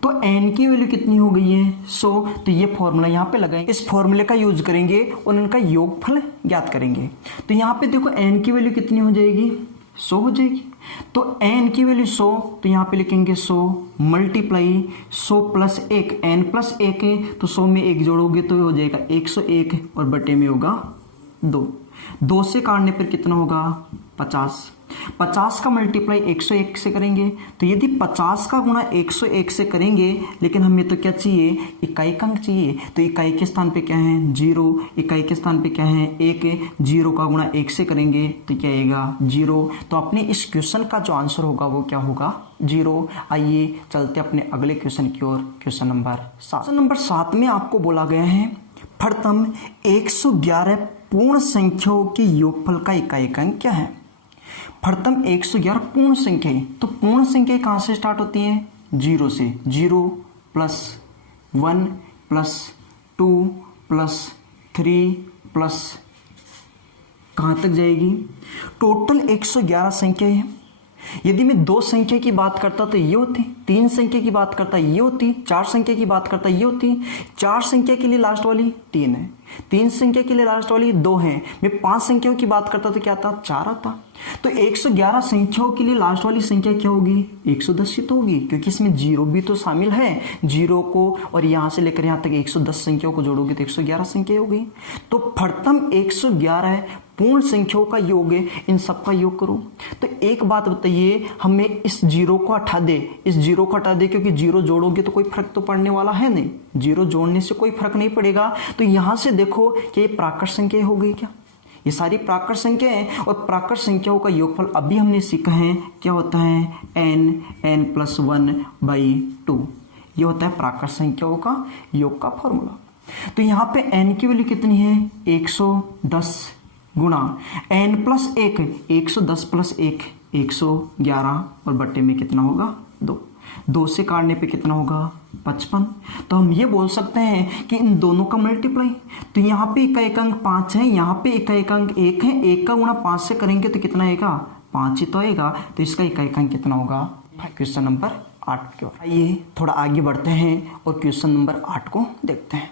तो n की वैल्यू कितनी हो गई है 100। तो ये फॉर्मूला यहाँ पे लगाएंगे, इस फॉर्मूले का यूज करेंगे और इनका योगफल ज्ञात करेंगे। तो यहाँ पे देखो n की वैल्यू कितनी हो जाएगी 100 हो जाएगी। तो n की वैल्यू 100 तो यहाँ पे लिखेंगे 100 मल्टीप्लाई 100 + 1 n + 1 है तो 100 में 1 जोड़ोगे तो हो जाएगा 101 और बटे में होगा 2 से काटने पर कितना होगा 50 का मल्टीप्लाई 101 से करेंगे। तो यदि 50 का गुणा 101 से करेंगे, लेकिन हमें तो क्या चाहिए इकाई अंक चाहिए। तो इकाई के स्थान पे क्या है 0, इकाई के स्थान पे क्या है 1। 0 का गुणा 1 से करेंगे तो क्या आएगा 0। तो अपने इस क्वेश्चन का जो आंसर होगा वो क्या होगा 0। आइए चलते अपने अगले क्वेश्चन की ओर। Question number 7। क्वेश्चन नंबर 7 में आपको बोला गया है प्रथम 111 पूर्ण संख्याओं के योगफल का इकाई अंक क्या है। प्रथम 111 पूर्ण संख्या है तो पूर्ण संख्या कहाँ से स्टार्ट होती है 0 से। 0 + 1 + 2 + 3 प्लस कहाँ तक जाएगी टोटल 111 संख्या है। यदि मैं 2 संख्या की बात करता तो ये होती, 3 संख्या की बात करता ये होती, 4 संख्या की बात करता ये होती। 4 संख्या के लिए लास्ट वाली 3 है, 3 संख्या के लिए लास्ट वाली 2 है। मैं 5 संख्याओं की बात करता तो क्या आता 4 आता। तो 111 संख्याओं के लिए लास्ट वाली संख्या क्या होगी 110 ही तो होगी, क्योंकि इसमें 0 भी तो शामिल है। 0 को और यहाँ से लेकर यहाँ तक 110 संख्याओं को जोड़ोगे तो 111 संख्या होगी। तो प्रथम 111 पूर्ण संख्याओं का योग है, इन सब का योग करो। तो एक बात बताइए, हमें इस 0 को हटा दे, इस 0 को हटा दे, क्योंकि 0 जोड़ोगे तो कोई फर्क तो पड़ने वाला है नहीं, 0 जोड़ने से कोई फर्क नहीं पड़ेगा। तो यहां से देखो कि ये प्राकृत संख्या हो गई क्या, ये सारी प्राकृत संख्या है। और प्राकृत संख्याओं का योगफल अभी हमने सीखा है क्या होता है n+1/2, ये होता है प्राकृत संख्याओं का योग का फॉर्मूला। तो यहाँ पे n की वैल्यू कितनी है 110 गुणा n+1 110 + 1 111 और बट्टे में कितना होगा 2 से काटने पे कितना होगा 55। तो हम ये बोल सकते हैं कि इन दोनों का मल्टीप्लाई, तो यहाँ पे इकाई अंक 5 है, यहाँ पे इकाई अंक 1 है, 1 का गुणा 5 से करेंगे तो कितना आएगा 5 ही तो आएगा। तो इसका इकाई अंक कितना होगा। क्वेश्चन नंबर 8 की ओर आइए थोड़ा आगे बढ़ते हैं और क्वेश्चन नंबर 8 को देखते हैं।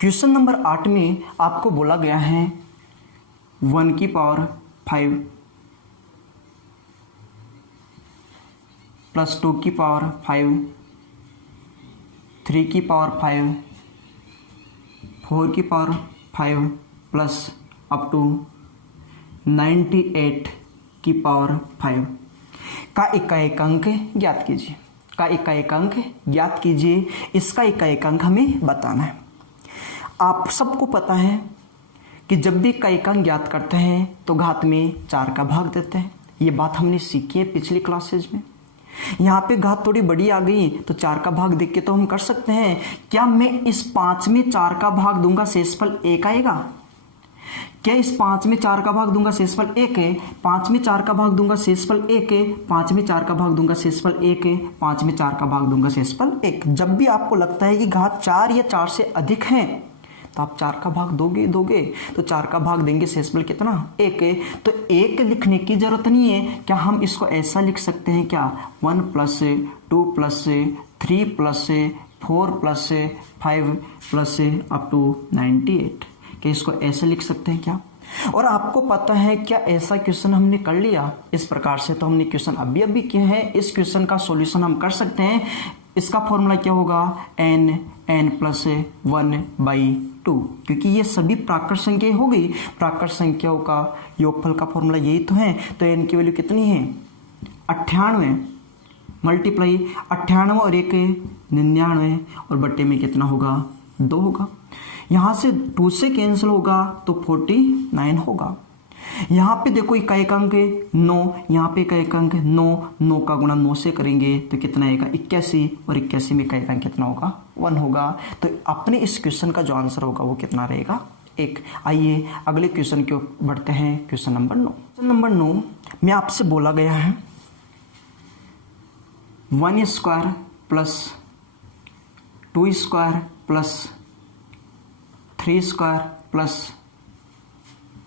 क्वेश्चन नंबर 8 में आपको बोला गया है 1 की पावर 5 प्लस 2 की पावर 5, 3 की पावर 5, 4 की पावर 5 प्लस अप टू 98 की पावर 5 का इकाई अंक ज्ञात कीजिए। का इकाई अंक ज्ञात कीजिए, इसका इकाई अंक हमें बताना है। आप सबको पता है कि जब भी इकाई अंक ज्ञात करते हैं तो घात में 4 का भाग देते हैं। ये बात हमने सीखी है पिछली क्लासेज में। यहाँ पे घात थोड़ी बड़ी आ गई तो 4 का भाग देख के तो हम कर सकते हैं, क्या मैं इस 5 में 4 का भाग दूंगा शेषफल 1 आएगा? क्या इस 5 में 4 का भाग दूंगा शेषफल 1 है? 5 में 4 का भाग दूंगा शेषफल 1 है, 5 में 4 का भाग दूंगा शेषफल 1 है, 5 में 4 का भाग दूंगा शेषफल 1। जब भी आपको लगता है कि घात 4 या 4 से अधिक है तो आप 4 का भाग दोगे तो 4 का भाग देंगे, शेषफल कितना 1 है। तो 1 लिखने की जरूरत नहीं है। क्या हम इसको ऐसा लिख सकते हैं क्या? 1 plus 2 plus 3 plus 4 plus 5 plus up to 98, क्या इसको ऐसे लिख सकते हैं क्या? और आपको पता है क्या ऐसा क्वेश्चन हमने कर लिया इस प्रकार से? तो हमने क्वेश्चन अभी किया है। इस क्वेश्चन का सॉल्यूशन हम कर सकते हैं। इसका फॉर्मूला क्या होगा? n प्लस 1/2, क्योंकि ये सभी प्राकृत संख्या हो गई। प्राकृत संख्याओं का योगफल का फॉर्मूला यही तो है। तो n की वैल्यू कितनी है? 98 मल्टीप्लाई 98 और 1 99 और बट्टे में कितना होगा? 2 होगा। यहाँ से 2 से कैंसिल होगा तो 49 होगा। यहाँ पे देखो इकाई अंक 9, यहाँ पे इकाई अंक 9 का गुणा 9 से करेंगे तो कितना आएगा? 81 और 81 में इकाई अंक कितना होगा? 1 होगा। तो अपने इस क्वेश्चन का जो आंसर होगा वो कितना रहेगा? 1। आइए अगले क्वेश्चन की ओर बढ़ते हैं। Question number 9। क्वेश्चन नंबर 9 में आपसे बोला गया है 1 square plus 2 square plus 3 square plus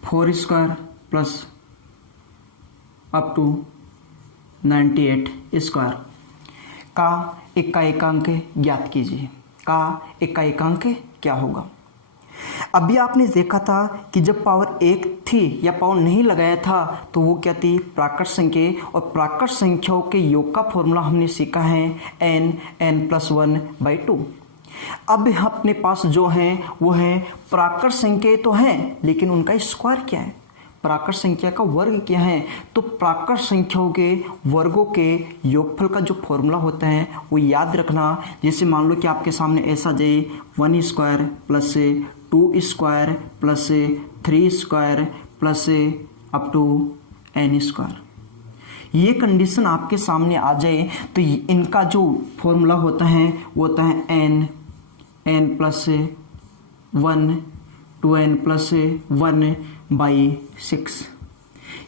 4 square plus up to 98 square का इकाई अंक ज्ञात कीजिए। का इकाई अंक क्या होगा? अभी आपने देखा था कि जब पावर 1 थी या पावर नहीं लगाया था तो वो क्या थी? प्राकृत संख्या। और प्राकृत संख्याओं के योग का फॉर्मूला हमने सीखा है n प्लस 1/2। अब अपने पास जो है वो है प्राकृत संख्या तो है, लेकिन उनका स्क्वायर क्या है? प्राकृत संख्या का वर्ग क्या है? तो प्राकृत संख्याओं के वर्गों के योगफल का जो फॉर्मूला होता है वो याद रखना। जैसे मान लो कि आपके सामने ऐसा जाए 1 square plus 2 square plus 3 square plus up to n square, ये कंडीशन आपके सामने आ जाए तो इनका जो फॉर्मूला होता है वो होता है n प्लस 1 2n प्लस 1/6।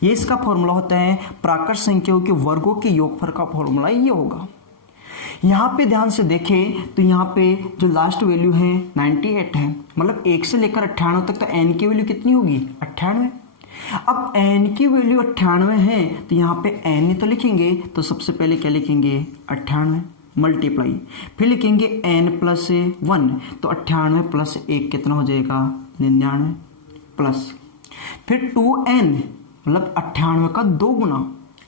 ये इसका फॉर्मूला होता है। प्राकृत संख्याओं के वर्गों के योगफल का फॉर्मूला ये होगा। यहाँ पे ध्यान से देखें तो यहाँ पे जो लास्ट वैल्यू है 98 है, मतलब 1 से लेकर 98 तक। तो n की वैल्यू कितनी होगी? 98। अब n की वैल्यू 98 है तो यहाँ पे n ही तो लिखेंगे। तो सबसे पहले क्या लिखेंगे? 98 मल्टीप्लाई, फिर लिखेंगे n प्लस 1 तो 98 प्लस 1 कितना हो जाएगा? 99 प्लस फिर 2n मतलब 98 का 2 गुना,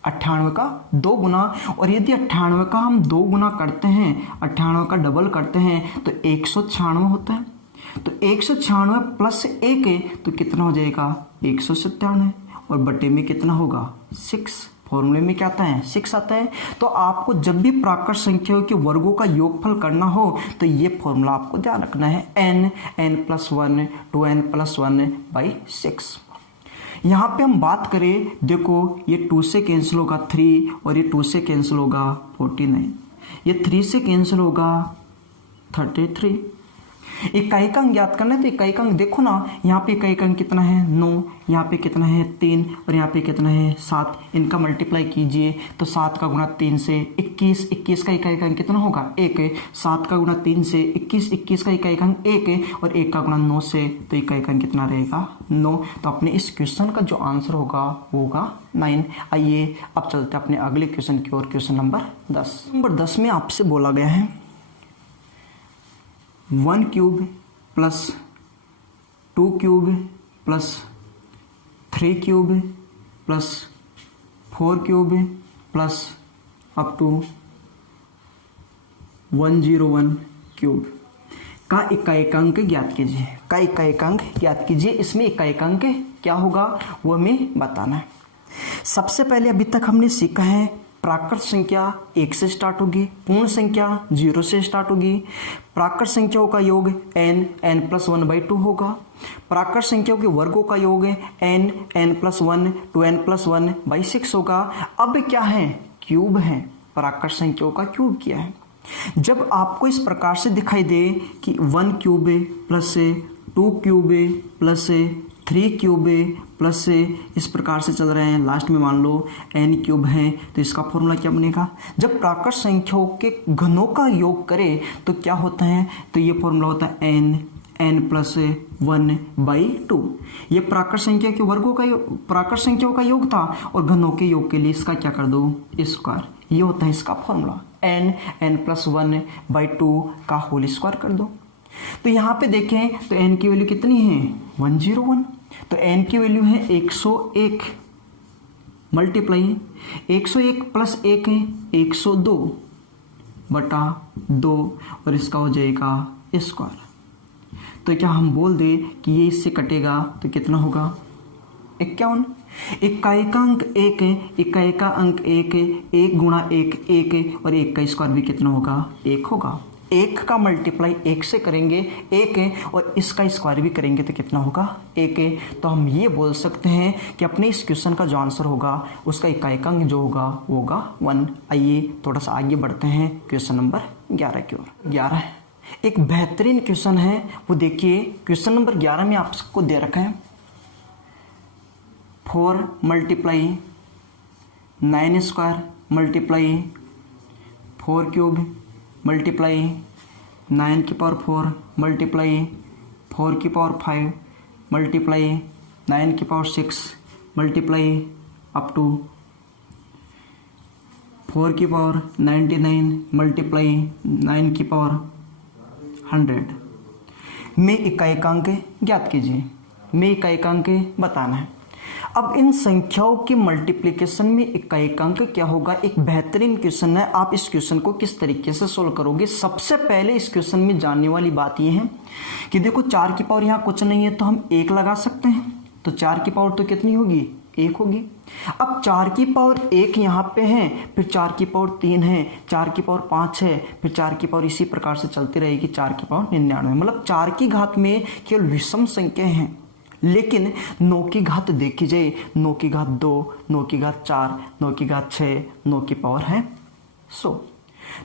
98 का 2 गुना। और यदि 98 का हम 2 गुना करते हैं, 98 का डबल करते हैं तो 196 होता है। तो 196 प्लस 1 है तो कितना हो जाएगा? 197 और बटे में कितना होगा? 6। फॉर्मूले में क्या आता है? 6 आता है। तो आपको जब भी प्राकृत संख्याओं के वर्गों का योगफल करना हो तो ये फॉर्मूला आपको ध्यान रखना है n प्लस 1 2n प्लस 1/6। यहाँ पे हम बात करें, देखो ये 2 से कैंसिल होगा 3 और ये 2 से कैंसिल होगा 49, ये 3 से कैंसिल होगा 33। इकाई अंक ज्ञात करना है तो इकाई अंक देखो ना, यहाँ पे इकाई अंक कितना है? 9, यहाँ पे कितना है? 3 और यहाँ पे कितना है? 7। इनका मल्टीप्लाई कीजिए तो 7 का गुणा 3 से 21, 21 का इकाई अंक कितना होगा? 1 है। 7 का गुणा 3 से 21, 21 का इकाई अंक 1 है। और 1 का गुणा 9 से तो इकाई अंक कितना रहेगा? 9। तो अपने इस क्वेश्चन का जो आंसर होगा वो होगा 9। आइए अब चलते हैं अपने अगले क्वेश्चन की ओर। Question number 10। नंबर 10 में आपसे बोला गया है 1 cube plus 2 cube plus 3 cube plus 4 cube plus up to 101 cube का इकाइकांक ज्ञात कीजिए। का इकाइकांक ज्ञात कीजिए। इसमें इकाइकांक क्या होगा वो हमें बताना है। सबसे पहले अभी तक हमने सीखा है प्राकृत संख्या 1 से स्टार्ट होगी, पूर्ण संख्या 0 से स्टार्ट होगी, प्राकृत संख्याओं का योग n+1/2 होगा, प्राकृत संख्याओं के वर्गों का योग n+1 to n+1/6 होगा। अब क्या है, क्यूब है, प्राकृत संख्याओं का क्यूब किया है। जब आपको इस प्रकार से दिखाई दे कि 1 cube plus 2 cube plus 3 cube plus इस प्रकार से चल रहे हैं, लास्ट में मान लो n क्यूब है, तो इसका फॉर्मूला क्या बनेगा। जब प्राकृत संख्याओं के घनों का योग करें तो क्या होता है, तो ये फॉर्मूला होता है n+1/2। ये प्राकृत संख्या के वर्गों का प्राकृत संख्याओं का योग था और घनों के योग के लिए इसका क्या कर दो, स्क्वायर। ये होता है इसका फॉर्मूला, n+1/2 का होल स्क्वायर कर दो। तो यहाँ पे देखें तो n की वैल्यू कितनी है, 101। तो n की वैल्यू है 101 मल्टीप्लाई 101 प्लस 1 है 102/2 और इसका हो जाएगा स्क्वायर। तो क्या हम बोल दे कि ये इससे कटेगा तो कितना होगा, 51। इकाइकांक 1 है, इकाई का अंक 1 है, 1 गुणा 1 1 है और 1 का स्क्वायर भी कितना होगा, 1 होगा। 1 का मल्टीप्लाई 1 से करेंगे 1 है और इसका स्क्वायर भी करेंगे तो कितना होगा, 1 है। तो हम ये बोल सकते हैं कि अपने इस क्वेश्चन का जो आंसर होगा उसका इकाइकांक जो होगा वो होगा 1। आइए थोड़ा सा आगे बढ़ते हैं क्वेश्चन नंबर 11 की ओर। 11 एक बेहतरीन क्वेश्चन है, वो देखिए। क्वेश्चन नंबर 11 में आपको दे रखा है 4 × 9 स्क्वायर मल्टीप्लाई 4 क्यूब मल्टीप्लाई 9 की पावर 4 मल्टीप्लाई 4 की पावर 5 मल्टीप्लाई 9 की पावर 6 मल्टीप्लाई अप टू 4 की पावर 99 मल्टीप्लाई 9 की पावर 100 में इकाइकांक ज्ञात कीजिए। में इकाइकांक बताना है। अब इन संख्याओं के मल्टीप्लिकेशन में इकाइकांक क्या होगा, एक बेहतरीन क्वेश्चन है। आप इस क्वेश्चन को किस तरीके से सोल्व करोगे। सबसे पहले इस क्वेश्चन में जानने वाली बात यह है कि देखो 4 की पावर यहाँ कुछ नहीं है तो हम 1 लगा सकते हैं, तो 4 की पावर तो कितनी होगी, 1 होगी। अब 4 की पावर 1 यहाँ पे है, फिर 4 की पावर 3 है, 4 की पावर 5 है, फिर 4 की पावर इसी प्रकार से चलती रहेगी 4 की पावर 99। मतलब 4 की घात में केवल विषम संख्या हैं, लेकिन 9 की घात देखी जाए 9 की घात 2, 9 की घात 4, 9 की घात 6, 9 की पावर है 100।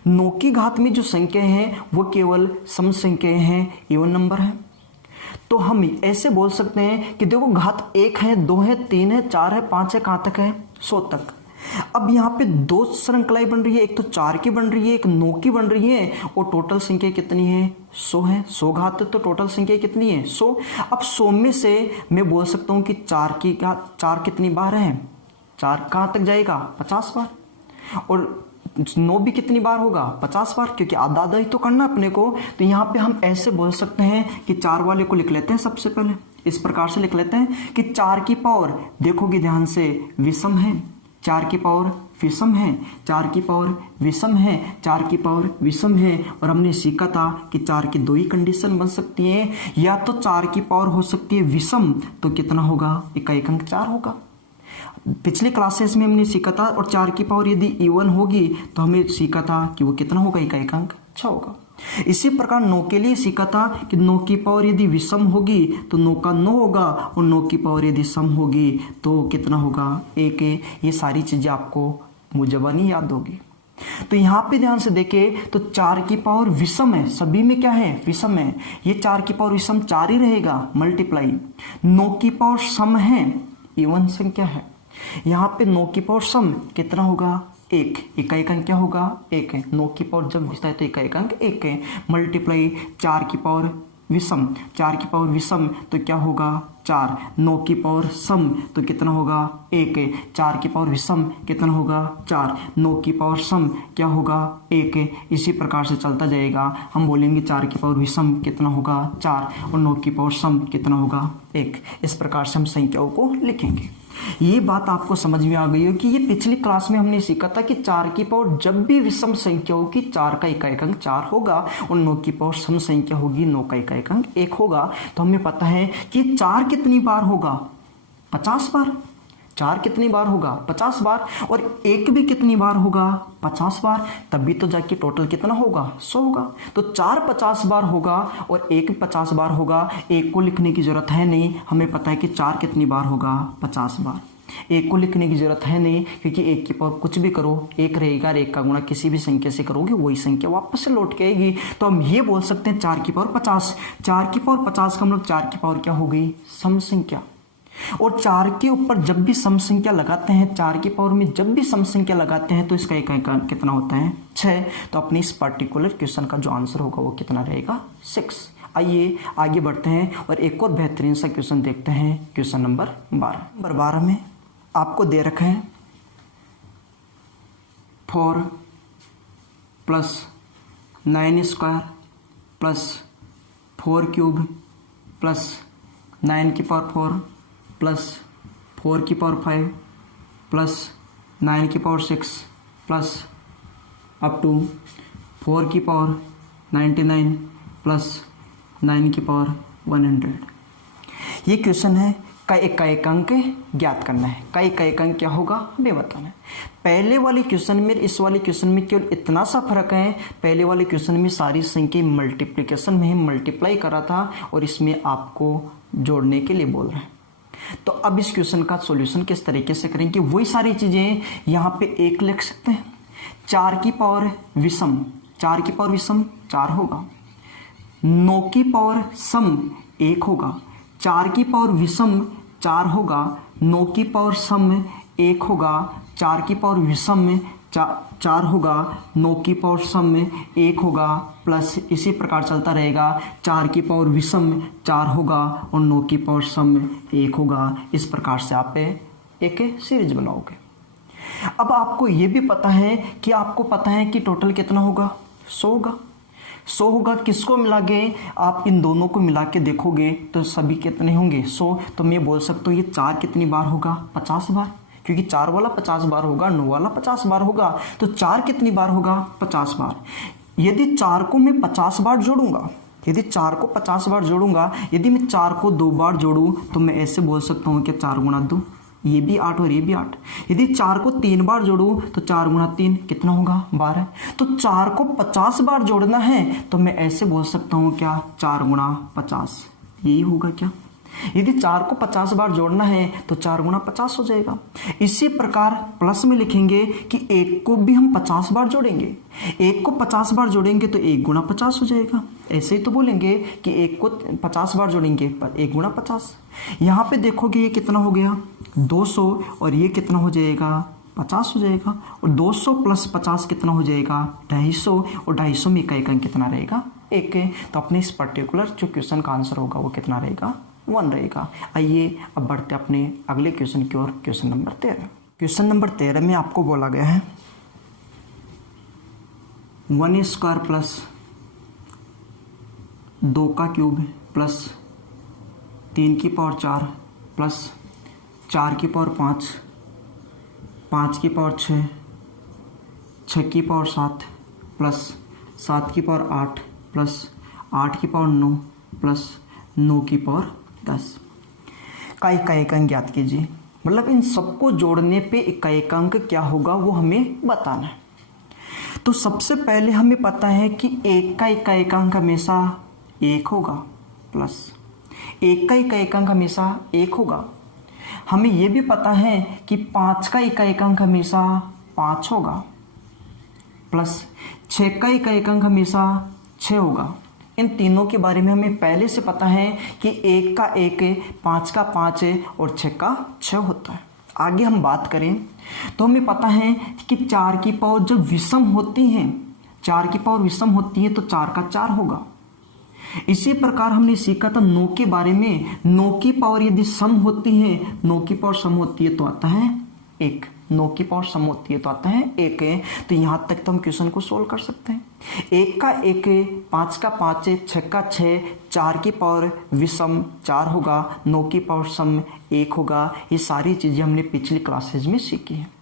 9 की घात में जो संख्या हैं वो केवल सम संख्याएं हैं, इवन नंबर है। तो हम ऐसे बोल सकते हैं कि देखो घात 1 है, 2 है, 3 है, 4 है, 5 है, कहाँ तक है, 100 तक। अब यहाँ पे 2 श्रृंखलाएं बन रही है, एक तो 4 की बन रही है, एक 9 की बन रही है और टोटल संख्या कितनी है, 100 है। 100 घात तो टोटल संख्या कितनी है, 100। अब 100 में से मैं बोल सकता हूँ कि 4 की घात 4 कितनी बार है, 4 कहाँ तक जाएगा, 50 बार। और 9 भी कितनी बार होगा, 50 बार, क्योंकि आधा आधा ही तो करना अपने को। तो यहाँ पे हम ऐसे बोल सकते हैं कि 4 वाले को लिख लेते हैं। सबसे पहले इस प्रकार से लिख लेते हैं कि 4 की पावर देखोगे ध्यान से विषम है, 4 की पावर विषम है, 4 की पावर विषम है, 4 की पावर विषम है। और हमने सीखा था कि 4 की 2 ही कंडीशन बन सकती है, या तो 4 की पावर हो सकती है विषम, तो कितना होगा, इकाइकांक 4 होगा। पिछले क्लासेस में हमने सीखा था, और 4 की पावर यदि इवन होगी तो हमें सीखा था कि वो कितना होगा, इकाइकांक 6 होगा। इसी प्रकार 9 के लिए सीखा था कि 9 की पावर यदि विषम होगी तो 9 का 9 होगा, और 9 की पावर यदि सम होगी तो कितना होगा, 1 है। ये सारी चीजें आपको मुजबानी याद होगी। तो यहाँ पे ध्यान से देखें तो 4 की पावर विषम है, सभी में क्या है, विषम है। ये 4 की पावर विषम 4 ही रहेगा मल्टीप्लाई 9 की पावर सम है, इवन संख्या है। यहाँ पे 9 की पावर सम कितना होगा, 1। इकाइकांक क्या होगा, 1 है। 9 की पावर जब विषम है तो इकाइकांक 1 है, मल्टीप्लाई 4 की पावर विषम, 4 की पावर विषम तो क्या होगा, 4, 9 की पावर सम तो कितना होगा 1, 4 की पावर विषम कितना होगा 4, 9 की पावर सम क्या होगा 1, इसी प्रकार से चलता जाएगा। हम बोलेंगे 4 की पावर विषम कितना होगा 4 और 9 की पावर सम कितना होगा 1। इस प्रकार से हम संख्याओं को लिखेंगे। ये बात आपको समझ में आ गई हो कि ये पिछली क्लास में हमने सीखा था कि 4 की पावर जब भी विषम संख्या होगी 4 का इकाई अंक 4 होगा और 9 की पावर सम संख्या होगी 9 का इकाई अंक 1 होगा। तो हमें पता है कि 4 कितनी बार होगा 50 बार, 4 कितनी बार होगा 50 बार और 1 भी कितनी बार होगा 50 बार, तभी तो जाके टोटल कितना होगा 100 होगा। तो 4 50 बार होगा और 1 50 बार होगा। 1 को लिखने की जरूरत है नहीं, हमें पता है कि 4 कितनी बार होगा 50 बार। 1 को लिखने की जरूरत है नहीं क्योंकि 1 की पावर कुछ भी करो 1 रहेगा, 1 का गुणा किसी भी संख्या से करोगे वही संख्या वापस से लौट के आएगी। तो हम ये बोल सकते हैं 4 की पावर 50, 4 की पावर 50 का मतलब 4 की पावर क्या हो गई सम संख्या। और 4 के ऊपर जब भी सम संख्या लगाते हैं, 4 की पावर में जब भी सम संख्या लगाते हैं तो इसका इकाई अंक कितना होता है 6। तो अपने इस पर्टिकुलर क्वेश्चन का जो आंसर होगा वो कितना रहेगा 6। आइए आगे बढ़ते हैं और एक और बेहतरीन सा क्वेश्चन देखते हैं। क्वेश्चन नंबर 12 में आपको दे रखे हैं 4 + 9² + 4 क्यूब + 9 की पावर 4 + 4 की पावर 5 + 9 की पावर 6 + अप टू 4 की पावर 99 + 9 की पावर 100। ये क्वेश्चन है का इकाई अंक ज्ञात करना है। का इकाई अंक क्या होगा हमें बताना है। पहले वाले क्वेश्चन में इस वाले क्वेश्चन में केवल इतना सा फर्क है, पहले वाले क्वेश्चन में सारी संख्या मल्टीप्लिकेशन में मल्टीप्लाई करा था और इसमें आपको जोड़ने के लिए बोल रहे हैं। तो अब इस क्वेश्चन का सॉल्यूशन किस तरीके से करेंगे वही सारी चीजें यहाँ पे 1 लिख सकते हैं। 4 की पावर विषम 4 की पावर विषम 4 होगा, 9 की पावर सम 1 होगा, 4 की पावर विषम 4 होगा, 9 की पावर सम 1 होगा, 4 की पावर विषम 4 होगा, 9 की पावर सम 1 होगा, प्लस इसी प्रकार चलता रहेगा 4 की पावर विषम 4 होगा और 9 की पावर सम 1 होगा। इस प्रकार से आप एक सीरीज बनाओगे। अब आपको ये भी पता है कि आपको पता है कि टोटल कितना होगा 100 होगा। 100 होगा, किसको मिला के आप इन दोनों को मिला के देखोगे तो सभी कितने होंगे 100। तो मैं बोल सकता हूँ ये 4 कितनी बार होगा 50 बार, क्योंकि 4 वाला 50 बार होगा, 9 वाला 50 बार होगा। तो 4 कितनी बार होगा 50 बार। यदि 4 को मैं 50 बार जोड़ूंगा, यदि 4 को 50 बार जोड़ूंगा, यदि मैं 4 को 2 बार जोड़ूं तो मैं ऐसे बोल सकता हूँ कि 4 गुणा 2, ये भी 8 और ये भी 8। यदि 4 को 3 बार जोड़ूं तो 4 गुणा 3 कितना होगा 12। तो 4 को 50 बार जोड़ना है तो मैं ऐसे बोल सकता हूँ क्या 4 गुणा 50, यही होगा क्या। यदि 4 को 50 बार जोड़ना है तो 4 गुणा 50 हो जाएगा। इसी प्रकार प्लस में लिखेंगे कि 1 को भी हम 50 बार जोड़ेंगे, 1 को 50 बार जोड़ेंगे तो 1 गुणा 50 हो जाएगा। ऐसे ही तो बोलेंगे कि 1 को 50 बार जोड़ेंगे पर 1 गुणा 50। यहाँ पे देखोगे ये कितना हो गया 200 और ये कितना हो जाएगा 50 हो जाएगा। और 200 + 50 कितना हो जाएगा 250 और 250 में इकाई अंक कितना रहेगा 1। तो अपने इस पर्टिकुलर जो क्वेश्चन का आंसर होगा वो कितना रहेगा 1 रहेगा। आइए अब बढ़ते अपने अगले क्वेश्चन की ओर। Question number 13। क्वेश्चन नंबर 13 में आपको बोला गया है 1² + 2 का क्यूब + 3 की पावर 4 + 4 की पावर 5, 5 की पावर 6, 6 की पावर 7 + 7 की पावर 8 + 8 की पावर 9 + 9 की पावर 10 का इकाई अंक ज्ञात कीजिए। मतलब इन सबको जोड़ने पे इकाई अंक क्या होगा वो हमें बताना है। तो सबसे पहले हमें पता है कि 1 का इकाई अंक हमेशा 1 होगा, प्लस 1 का इकाई अंक हमेशा 1 होगा। हमें यह भी पता है कि 5 का इकाई अंक हमेशा 5 होगा, प्लस 6 का इकाई अंक हमेशा 6 होगा। इन तीनों के बारे में हमें पहले से पता है कि 1 का 1, 5 का 5 और 6 का 6 होता है। आगे हम बात करें तो हमें पता है कि 4 की पावर जब विषम होती है, 4 की पावर विषम होती है तो 4 का 4 होगा। इसी प्रकार हमने सीखा था 9 के बारे में। 9 की पावर यदि सम होती है, 9 की पावर सम होती है तो आता है 1। 9 की पावर सम होती है तो आता है 1 है। तो यहां तक तो हम क्वेश्चन को सोल्व कर सकते हैं। 1 का 1 है, 5 का 5 है, 6 का 6, 4 की पावर विषम 4 होगा, 9 की पावर सम 1 होगा। ये सारी चीजें हमने पिछली क्लासेज में सीखी है।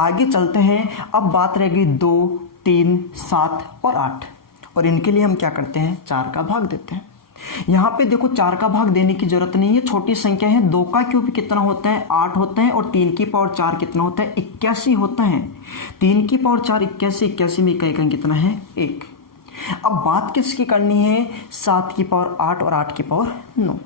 आगे चलते हैं। अब बात रह गई 2, 3, 7 और 8, और इनके लिए हम क्या करते हैं, 4 का भाग देते हैं। यहाँ पे देखो 4 का भाग देने की जरूरत नहीं है, छोटी संख्या है। 2 का क्यूब कितना होता है, 8 होता है, और 3 की पावर 4 कितना होता है, 81 होता है। 3 की पावर 4 81, 81 में इकाई अंक कितना है, 1। अब बात किसकी करनी है, 7 की पावर 8 और 8 की पावर 9।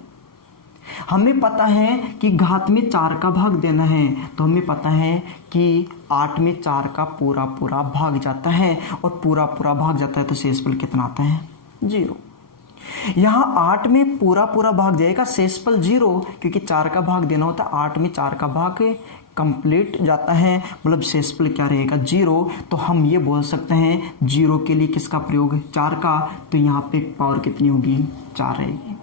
हमें पता है कि घात में 4 का भाग देना है, तो हमें पता है कि 8 में 4 का पूरा पूरा भाग जाता है, और पूरा पूरा भाग जाता है तो शेषफल कितना आता है, 0। यहां 8 में पूरा पूरा भाग जाएगा, शेषफल 0, क्योंकि 4 का भाग देना होता है। 8 में 4 का भाग कंप्लीट जाता है, मतलब शेषफल क्या रहेगा, 0। तो हम ये बोल सकते हैं 0 के लिए किसका प्रयोग, 4 का, तो यहाँ पे पावर कितनी होगी, 4 रहेगी।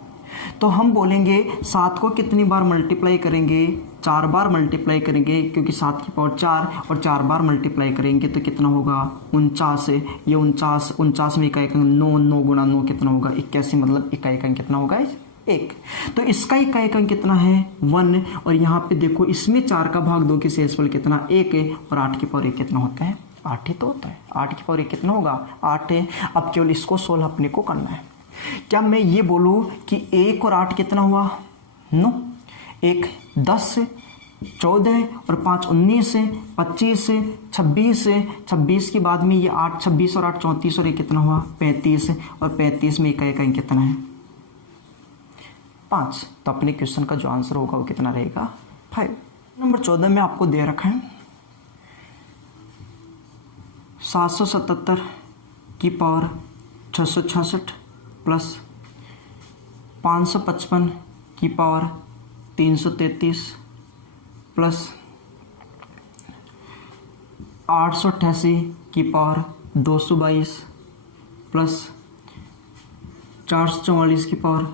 तो हम बोलेंगे 7 को कितनी बार मल्टीप्लाई करेंगे, 4 बार मल्टीप्लाई करेंगे, क्योंकि 7 की पावर 4, और 4 बार मल्टीप्लाई करेंगे तो कितना होगा, 49। ये 49 में इकाई अंक 9, 9 गुणा 9 कितना होगा, 81, मतलब इकाई अंक कितना होगा, 1। तो इसका इकाई अंक कितना है, 1। और यहाँ पे देखो इसमें 4 का भाग दो कि शेषफल कितना, 1 है, और 8 की पावर 1 कितना होता है, 8 ही तो होता है। 8 की पावर 1 कितना होगा, 8 है। अब केवल इसको सोल्व अपने को करना है। क्या मैं ये बोलूं कि 1 और 8 कितना हुआ, 9, 1 10 है, 14 और 5 19 है, 25 है, 26 है, 26 के बाद में ये 8, 26 और 8 34, और ये कितना हुआ, 35 है, और 35 में इकाई अंक कितना है, 5। तो अपने क्वेश्चन का जो आंसर होगा वो कितना रहेगा, 5। नंबर 14 में आपको दे रखा है 777 की पावर 666 प्लस 555 की पावर 333 प्लस 888 की पावर 222 प्लस 444 की पावर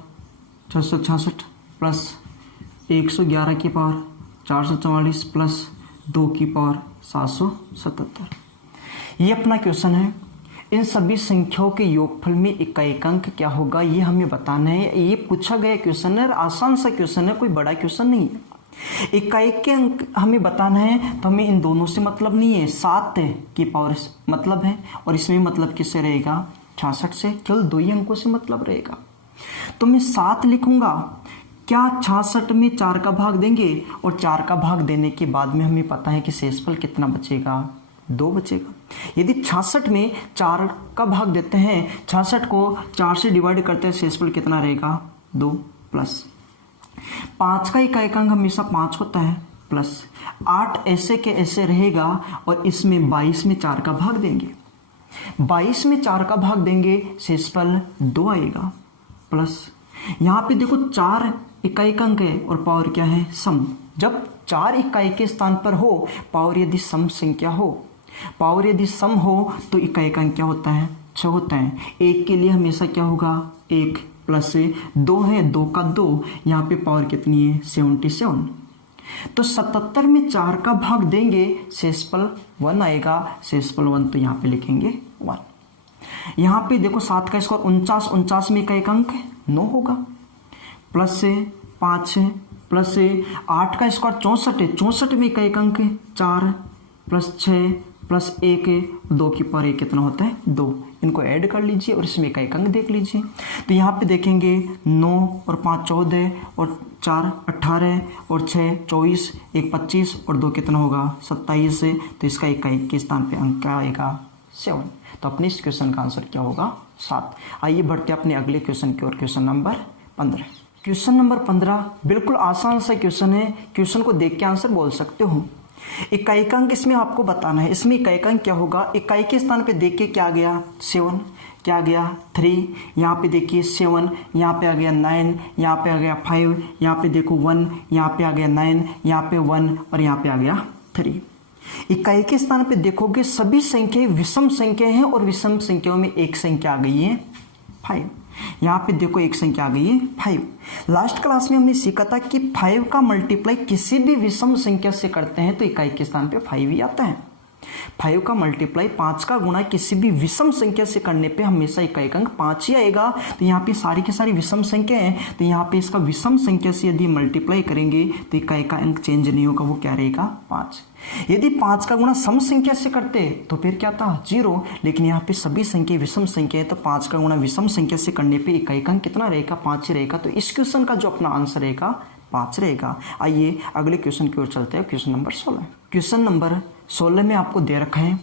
666 प्लस 111 की पावर 444 प्लस 2 की पावर 777। ये अपना क्वेश्चन है। इन सभी संख्याओं के योगफल में इकाई अंक क्या होगा, ये हमें बताना है। ये पूछा गया क्वेश्चन है, आसान सा क्वेश्चन है, कोई बड़ा क्वेश्चन नहीं है। इकाई के अंक हमें बताना है, तो हमें इन दोनों से मतलब नहीं है, 7 की पावर मतलब है, और इसमें मतलब किससे रहेगा, 66 से। केवल 2 ही अंकों से मतलब रहेगा। तो मैं 7 लिखूंगा, क्या 66 में 4 का भाग देंगे, और 4 का भाग देने के बाद में हमें पता है कि शेषफल कितना बचेगा, 2 बचेगा। यदि 66 में 4 का भाग देते हैं, 66 को 4 से डिवाइड करते हैं, शेषफल कितना रहेगा, 2, प्लस 5 का इकाई अंक हमेशा 5 होता है, प्लस 8 ऐसे के ऐसे रहेगा, और इसमें 22 में 4 का भाग देंगे, 22 में 4 का भाग देंगे, शेषफल 2 आएगा, प्लस यहाँ पे देखो 4 इकाई अंक है और पावर क्या है, सम। जब 4 इकाई के स्थान पर हो, पावर यदि सम संख्या हो, पावर यदि सम हो, तो इकाई अंक क्या होता है, 6 होता है। 1 के लिए हमेशा क्या होगा, 1 प्लस 2 है, 2 का 2, यहाँ पे पावर कितनी है, 77। तो 77 में 4 का भाग देंगे, शेषफल 1 आएगा, शेषफल 1, तो यहाँ पे लिखेंगे 1। यहाँ पे देखो 7 का स्क्वायर 49, 49 में इकाई अंक 9 होगा, प्लस 5 प्लस 8 का स्क्वायर 64 है, 64 में इकाई अंक 4 प्लस 6 प्लस 1 2 की पावर 1 कितना होता है, 2। इनको ऐड कर लीजिए और इसमें इकाई अंक देख लीजिए। तो यहाँ पे देखेंगे 9 और 5 14 और 4 18 और 6 24, 1 25 और 2 कितना होगा, 27 है। तो इसका इकाई के स्थान पे अंक क्या आएगा, 7। तो अपने इस क्वेश्चन का आंसर क्या होगा, 7। आइए बढ़ते अपने अगले क्वेश्चन की ओर, क्वेश्चन नंबर 15। क्वेश्चन नंबर 15 बिल्कुल आसान सा क्वेश्चन है, क्वेश्चन को देख के आंसर बोल सकते हो। इकाई अंक इसमें आपको बताना है, इसमें इकाई अंक क्या होगा, इकाई के स्थान पे देख के क्या आ गया, 7, क्या आ गया 3, यहाँ पे देखिए 7, यहाँ पे आ गया 9, यहाँ पे आ गया 5, यहाँ पे देखो 1, यहाँ पे आ गया 9, यहाँ पे 1 और यहाँ पे आ गया 3। इकाई के स्थान पे देखोगे सभी संख्याएं विषम संख्या हैं और विषम संख्याओं में एक संख्या आ गई है 5। यहाँ पे देखो एक संख्या आ गई है 5। लास्ट क्लास में हमने सीखा था कि 5 का मल्टीप्लाई किसी भी विषम संख्या से करते हैं तो इकाई के स्थान पे 5 ही आता है। 5 का मल्टीप्लाई 5 का गुणा किसी भी विषम संख्या से करने पे हमेशा इकाई का अंक 5 ही आएगा। तो यहाँ पे सारी की सारी विषम संख्या है, तो यहाँ पे इसका विषम संख्या से यदि मल्टीप्लाई करेंगे तो इकाई का अंक चेंज नहीं होगा, वो क्या रहेगा 5। यदि 5 का गुणा सम संख्या से करते तो फिर क्या था 0, लेकिन यहाँ पे सभी संख्या विषम संख्या है तो 5 का गुणा विषम संख्या से करने पे इकाई का अंक कितना रहेगा 5 ही रहेगा। तो इस क्वेश्चन का जो अपना आंसर रहेगा 5 रहेगा। आइए अगले क्वेश्चन की ओर चलते हैं, क्वेश्चन नंबर 16। क्वेश्चन नंबर 16 में आपको दे रखा है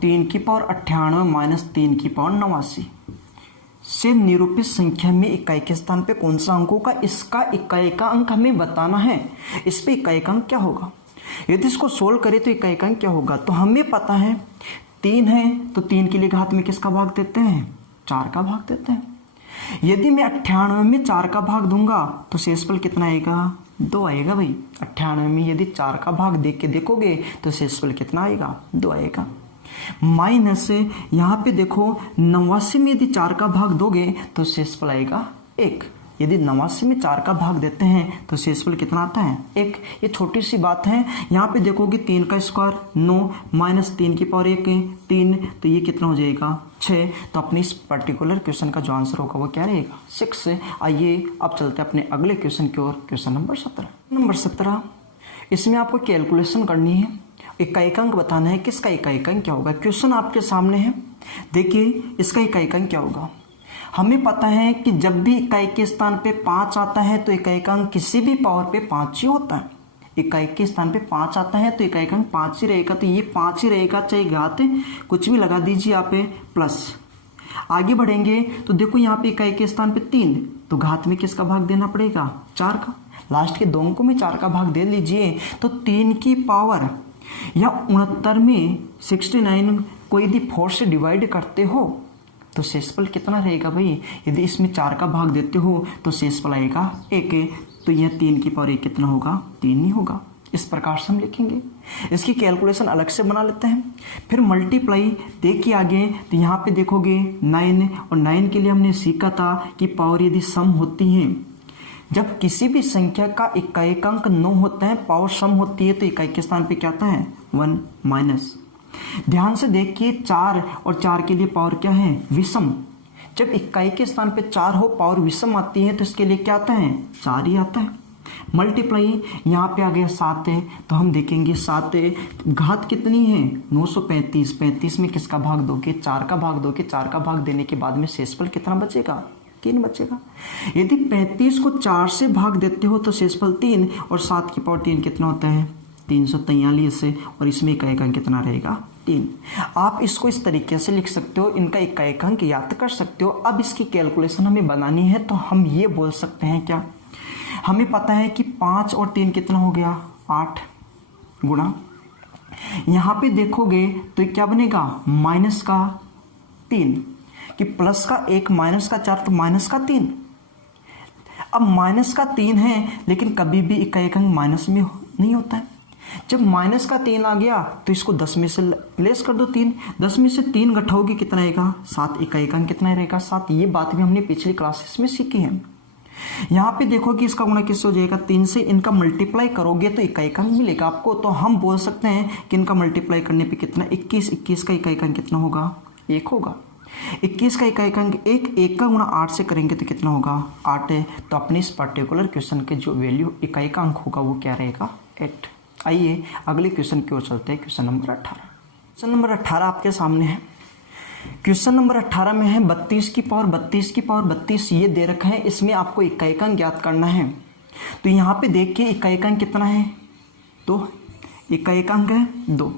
3 की पावर 98 माइनस 3 की पावर 89 से निरूपित संख्या में इकाई के स्थान पे कौन सा अंक होगा, इसका इकाई का अंक हमें बताना है। इस पे इकाई का अंक क्या होगा, यदि इसको सोल्व करें तो इकाई का अंक क्या होगा। तो हमें पता है 3 है तो 3 के लिए घात में किसका भाग देते हैं 4 का भाग देते हैं। यदि मैं 98 में 4 का भाग दूंगा तो शेषफल कितना आएगा 2 आएगा भाई। 98 में यदि 4 का भाग देख के देखोगे तो शेषफल कितना आएगा 2 आएगा। माइनस यहाँ पे देखो 89 में यदि 4 का भाग दोगे तो शेषफल आएगा 1। यदि 89 में 4 का भाग देते हैं तो शेषफल कितना आता है 1। ये छोटी सी बात है। यहाँ पे देखोगे 3 का स्क्वायर 9 माइनस 3 की पावर 1 3, तो ये कितना हो जाएगा 6। तो अपने इस पर्टिकुलर क्वेश्चन का जो आंसर होगा वो क्या रहेगा 6। आइए अब चलते हैं अपने अगले क्वेश्चन की ओर, क्वेश्चन नंबर 17। नंबर 17 इसमें आपको कैलकुलेशन करनी है, इकाई का अंक बताना है किसका इकाई का अंक क्या होगा। क्वेश्चन आपके सामने है, देखिए इसका इकाई का अंक क्या होगा। हमें पता है कि जब भी इकाई के स्थान पे 5 आता है तो इकाई का अंक किसी भी पावर पे 5 ही होता है। इकाई के स्थान पे 5 आता है तो इकाई का अंक 5 ही रहेगा, तो ये 5 ही रहेगा, चाहे घात कुछ भी लगा दीजिए यहाँ पे प्लस। आगे बढ़ेंगे तो देखो यहाँ पे इकाई के स्थान पे 3, तो घात में किसका भाग देना पड़ेगा 4 का। लास्ट के 2 अंकों में 4 का भाग दे लीजिए, तो 3 की पावर या 69 में 69 को यदि 4 से डिवाइड करते हो तो शेषफल कितना रहेगा भाई। यदि इसमें 4 का भाग देते हो तो शेषफल आएगा 1, तो यह 3 की पावर 1 कितना होगा 3 ही होगा। इस प्रकार से हम लिखेंगे। इसकी कैलकुलेशन अलग से बना लेते हैं। फिर मल्टीप्लाई देखिए आगे, तो यहाँ पे देखोगे 9, और 9 के लिए हमने सीखा था कि पावर यदि सम होती है, जब किसी भी संख्या का इकाई का अंक 9 होता है, पावर सम होती है, तो इकाई के स्थान पे क्या आता है 1 माइनस। ध्यान से देखिए 4 और 4 के लिए पावर क्या है विषम। जब इकाई के स्थान पे 4 हो पावर विषम आती है तो इसके लिए क्या आता है 4 ही आता है। मल्टीप्लाई यहाँ पे आ गया 7 है, तो हम देखेंगे 7 घात कितनी है 935। 35 में किसका भाग दोगे 4 का भाग दोगे, 4 का भाग देने के बाद में शेषफल कितना बचेगा 3 बचेगा। यदि 35 को 4 से भाग देते हो तो शेषफल 3, और 7 की पावर 3 कितना होता है 343, और इसमें इकाई का अंक कितना रहेगा 3। आप इसको इस तरीके से लिख सकते हो, इनका इकाई का अंक याद कर सकते हो। अब इसकी कैलकुलेशन हमें बनानी है, तो हम ये बोल सकते हैं क्या, हमें पता है कि 5 और 3 कितना हो गया 8 गुणा, यहाँ पे देखोगे तो क्या बनेगा माइनस का 3, कि प्लस का 1 माइनस का 4 तो माइनस का 3। अब माइनस का 3 है, लेकिन कभी भी इकाई का अंक माइनस में नहीं होता है। जब माइनस का 3 आ गया तो इसको 10 में से लेस कर दो 3, 10 में से 3 घटाओगे कितना रहेगा 7, इकाई का अंक कितना रहेगा 7। ये बात भी हमने पिछली क्लासेस में सीखी है। यहाँ पे देखो कि इसका गुणा किससे हो जाएगा 3 से, इनका मल्टीप्लाई करोगे तो इकाई का अंक मिलेगा आपको। तो हम बोल सकते हैं कि इनका मल्टीप्लाई करने पे कितना 21, 21 का इकाई का अंक कितना होगा 1 होगा। 21 का इकाई का अंक 1 का गुणा 8 से करेंगे तो कितना होगा 8 है। तो अपने इस पर्टिकुलर क्वेश्चन के जो वैल्यू इकाई का अंक होगा वो क्या रहेगा 8। आइए अगले क्वेश्चन की ओर चलते हैं, क्वेश्चन नंबर 18। क्वेश्चन नंबर 18 आपके सामने है। क्वेश्चन नंबर 18 में है 32 की पावर 32 ये दे रखा है, इसमें आपको इकाई का अंक ज्ञात करना है। तो यहाँ पे देखिए इकाई का अंक कितना है 2, इकाई का अंक है 2।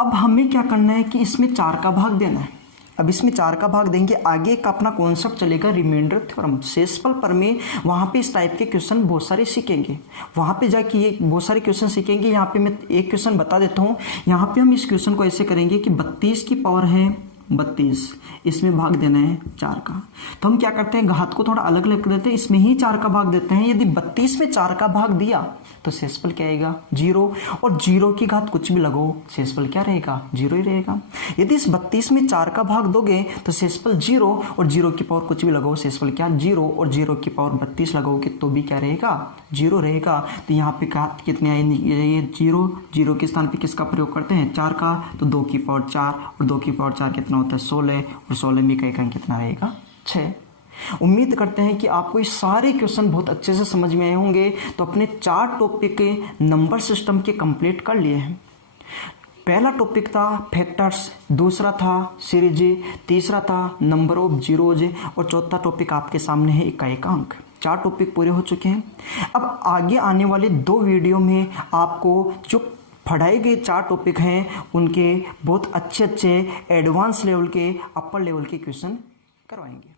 अब हमें क्या करना है कि इसमें 4 का भाग देना है। अब इसमें 4 का भाग देंगे, आगे का अपना कॉन्सेप्ट चलेगा रिमाइंडर थ्योरम, शेषफल प्रमेय। वहाँ पे इस टाइप के क्वेश्चन बहुत सारे सीखेंगे, वहाँ पे जाके ये बहुत सारे क्वेश्चन सीखेंगे। यहाँ पे मैं एक क्वेश्चन बता देता हूँ। यहाँ पे हम इस क्वेश्चन को ऐसे करेंगे कि 32 की पावर है 32, इसमें भाग देना है 4 का। तो हम क्या करते हैं, घात को थोड़ा अलग अलग कर देते हैं, इसमें ही 4 का भाग देते हैं। यदि 32 में 4 का भाग दिया तो शेषफल क्या आएगा, 0, और 0 की घात कुछ भी लगो शेषफल क्या रहेगा, 0 ही रहेगा। यदि इस 32 में 4 का भाग दोगे तो शेषफल 0, और 0 की पावर कुछ भी लगाओ शेषफल क्या 0, और 0 की पावर 32 लगाओगे तो भी क्या रहेगा, 0 रहेगा। तो यहाँ पे घात कितनी आएगी, ये 0, 0 के स्थान पे किसका प्रयोग करते हैं, 4 का, तो 2 की पावर 4, और 2 की पावर 4 कितना होता है 16, और 16 में का एकांक कितना रहेगा 6। उम्मीद करते हैं कि आपको ये सारे क्वेश्चन बहुत अच्छे से समझ में आए होंगे। तो अपने 4 टॉपिक के नंबर सिस्टम के कंप्लीट कर लिए हैं। पहला टॉपिक था फैक्टर्स, दूसरा था सीरीज, तीसरा था नंबर ऑफ जीरोज, और चौथा टॉपिक आपके सामने है एकांक। 4 टॉपिक पूरे हो चुके हैं। अब आगे आने वाले 2 वीडियो में आपको जो पढ़ाए गए 4 टॉपिक हैं उनके बहुत अच्छे एडवांस लेवल के, अपर लेवल के क्वेश्चन करवाएंगे।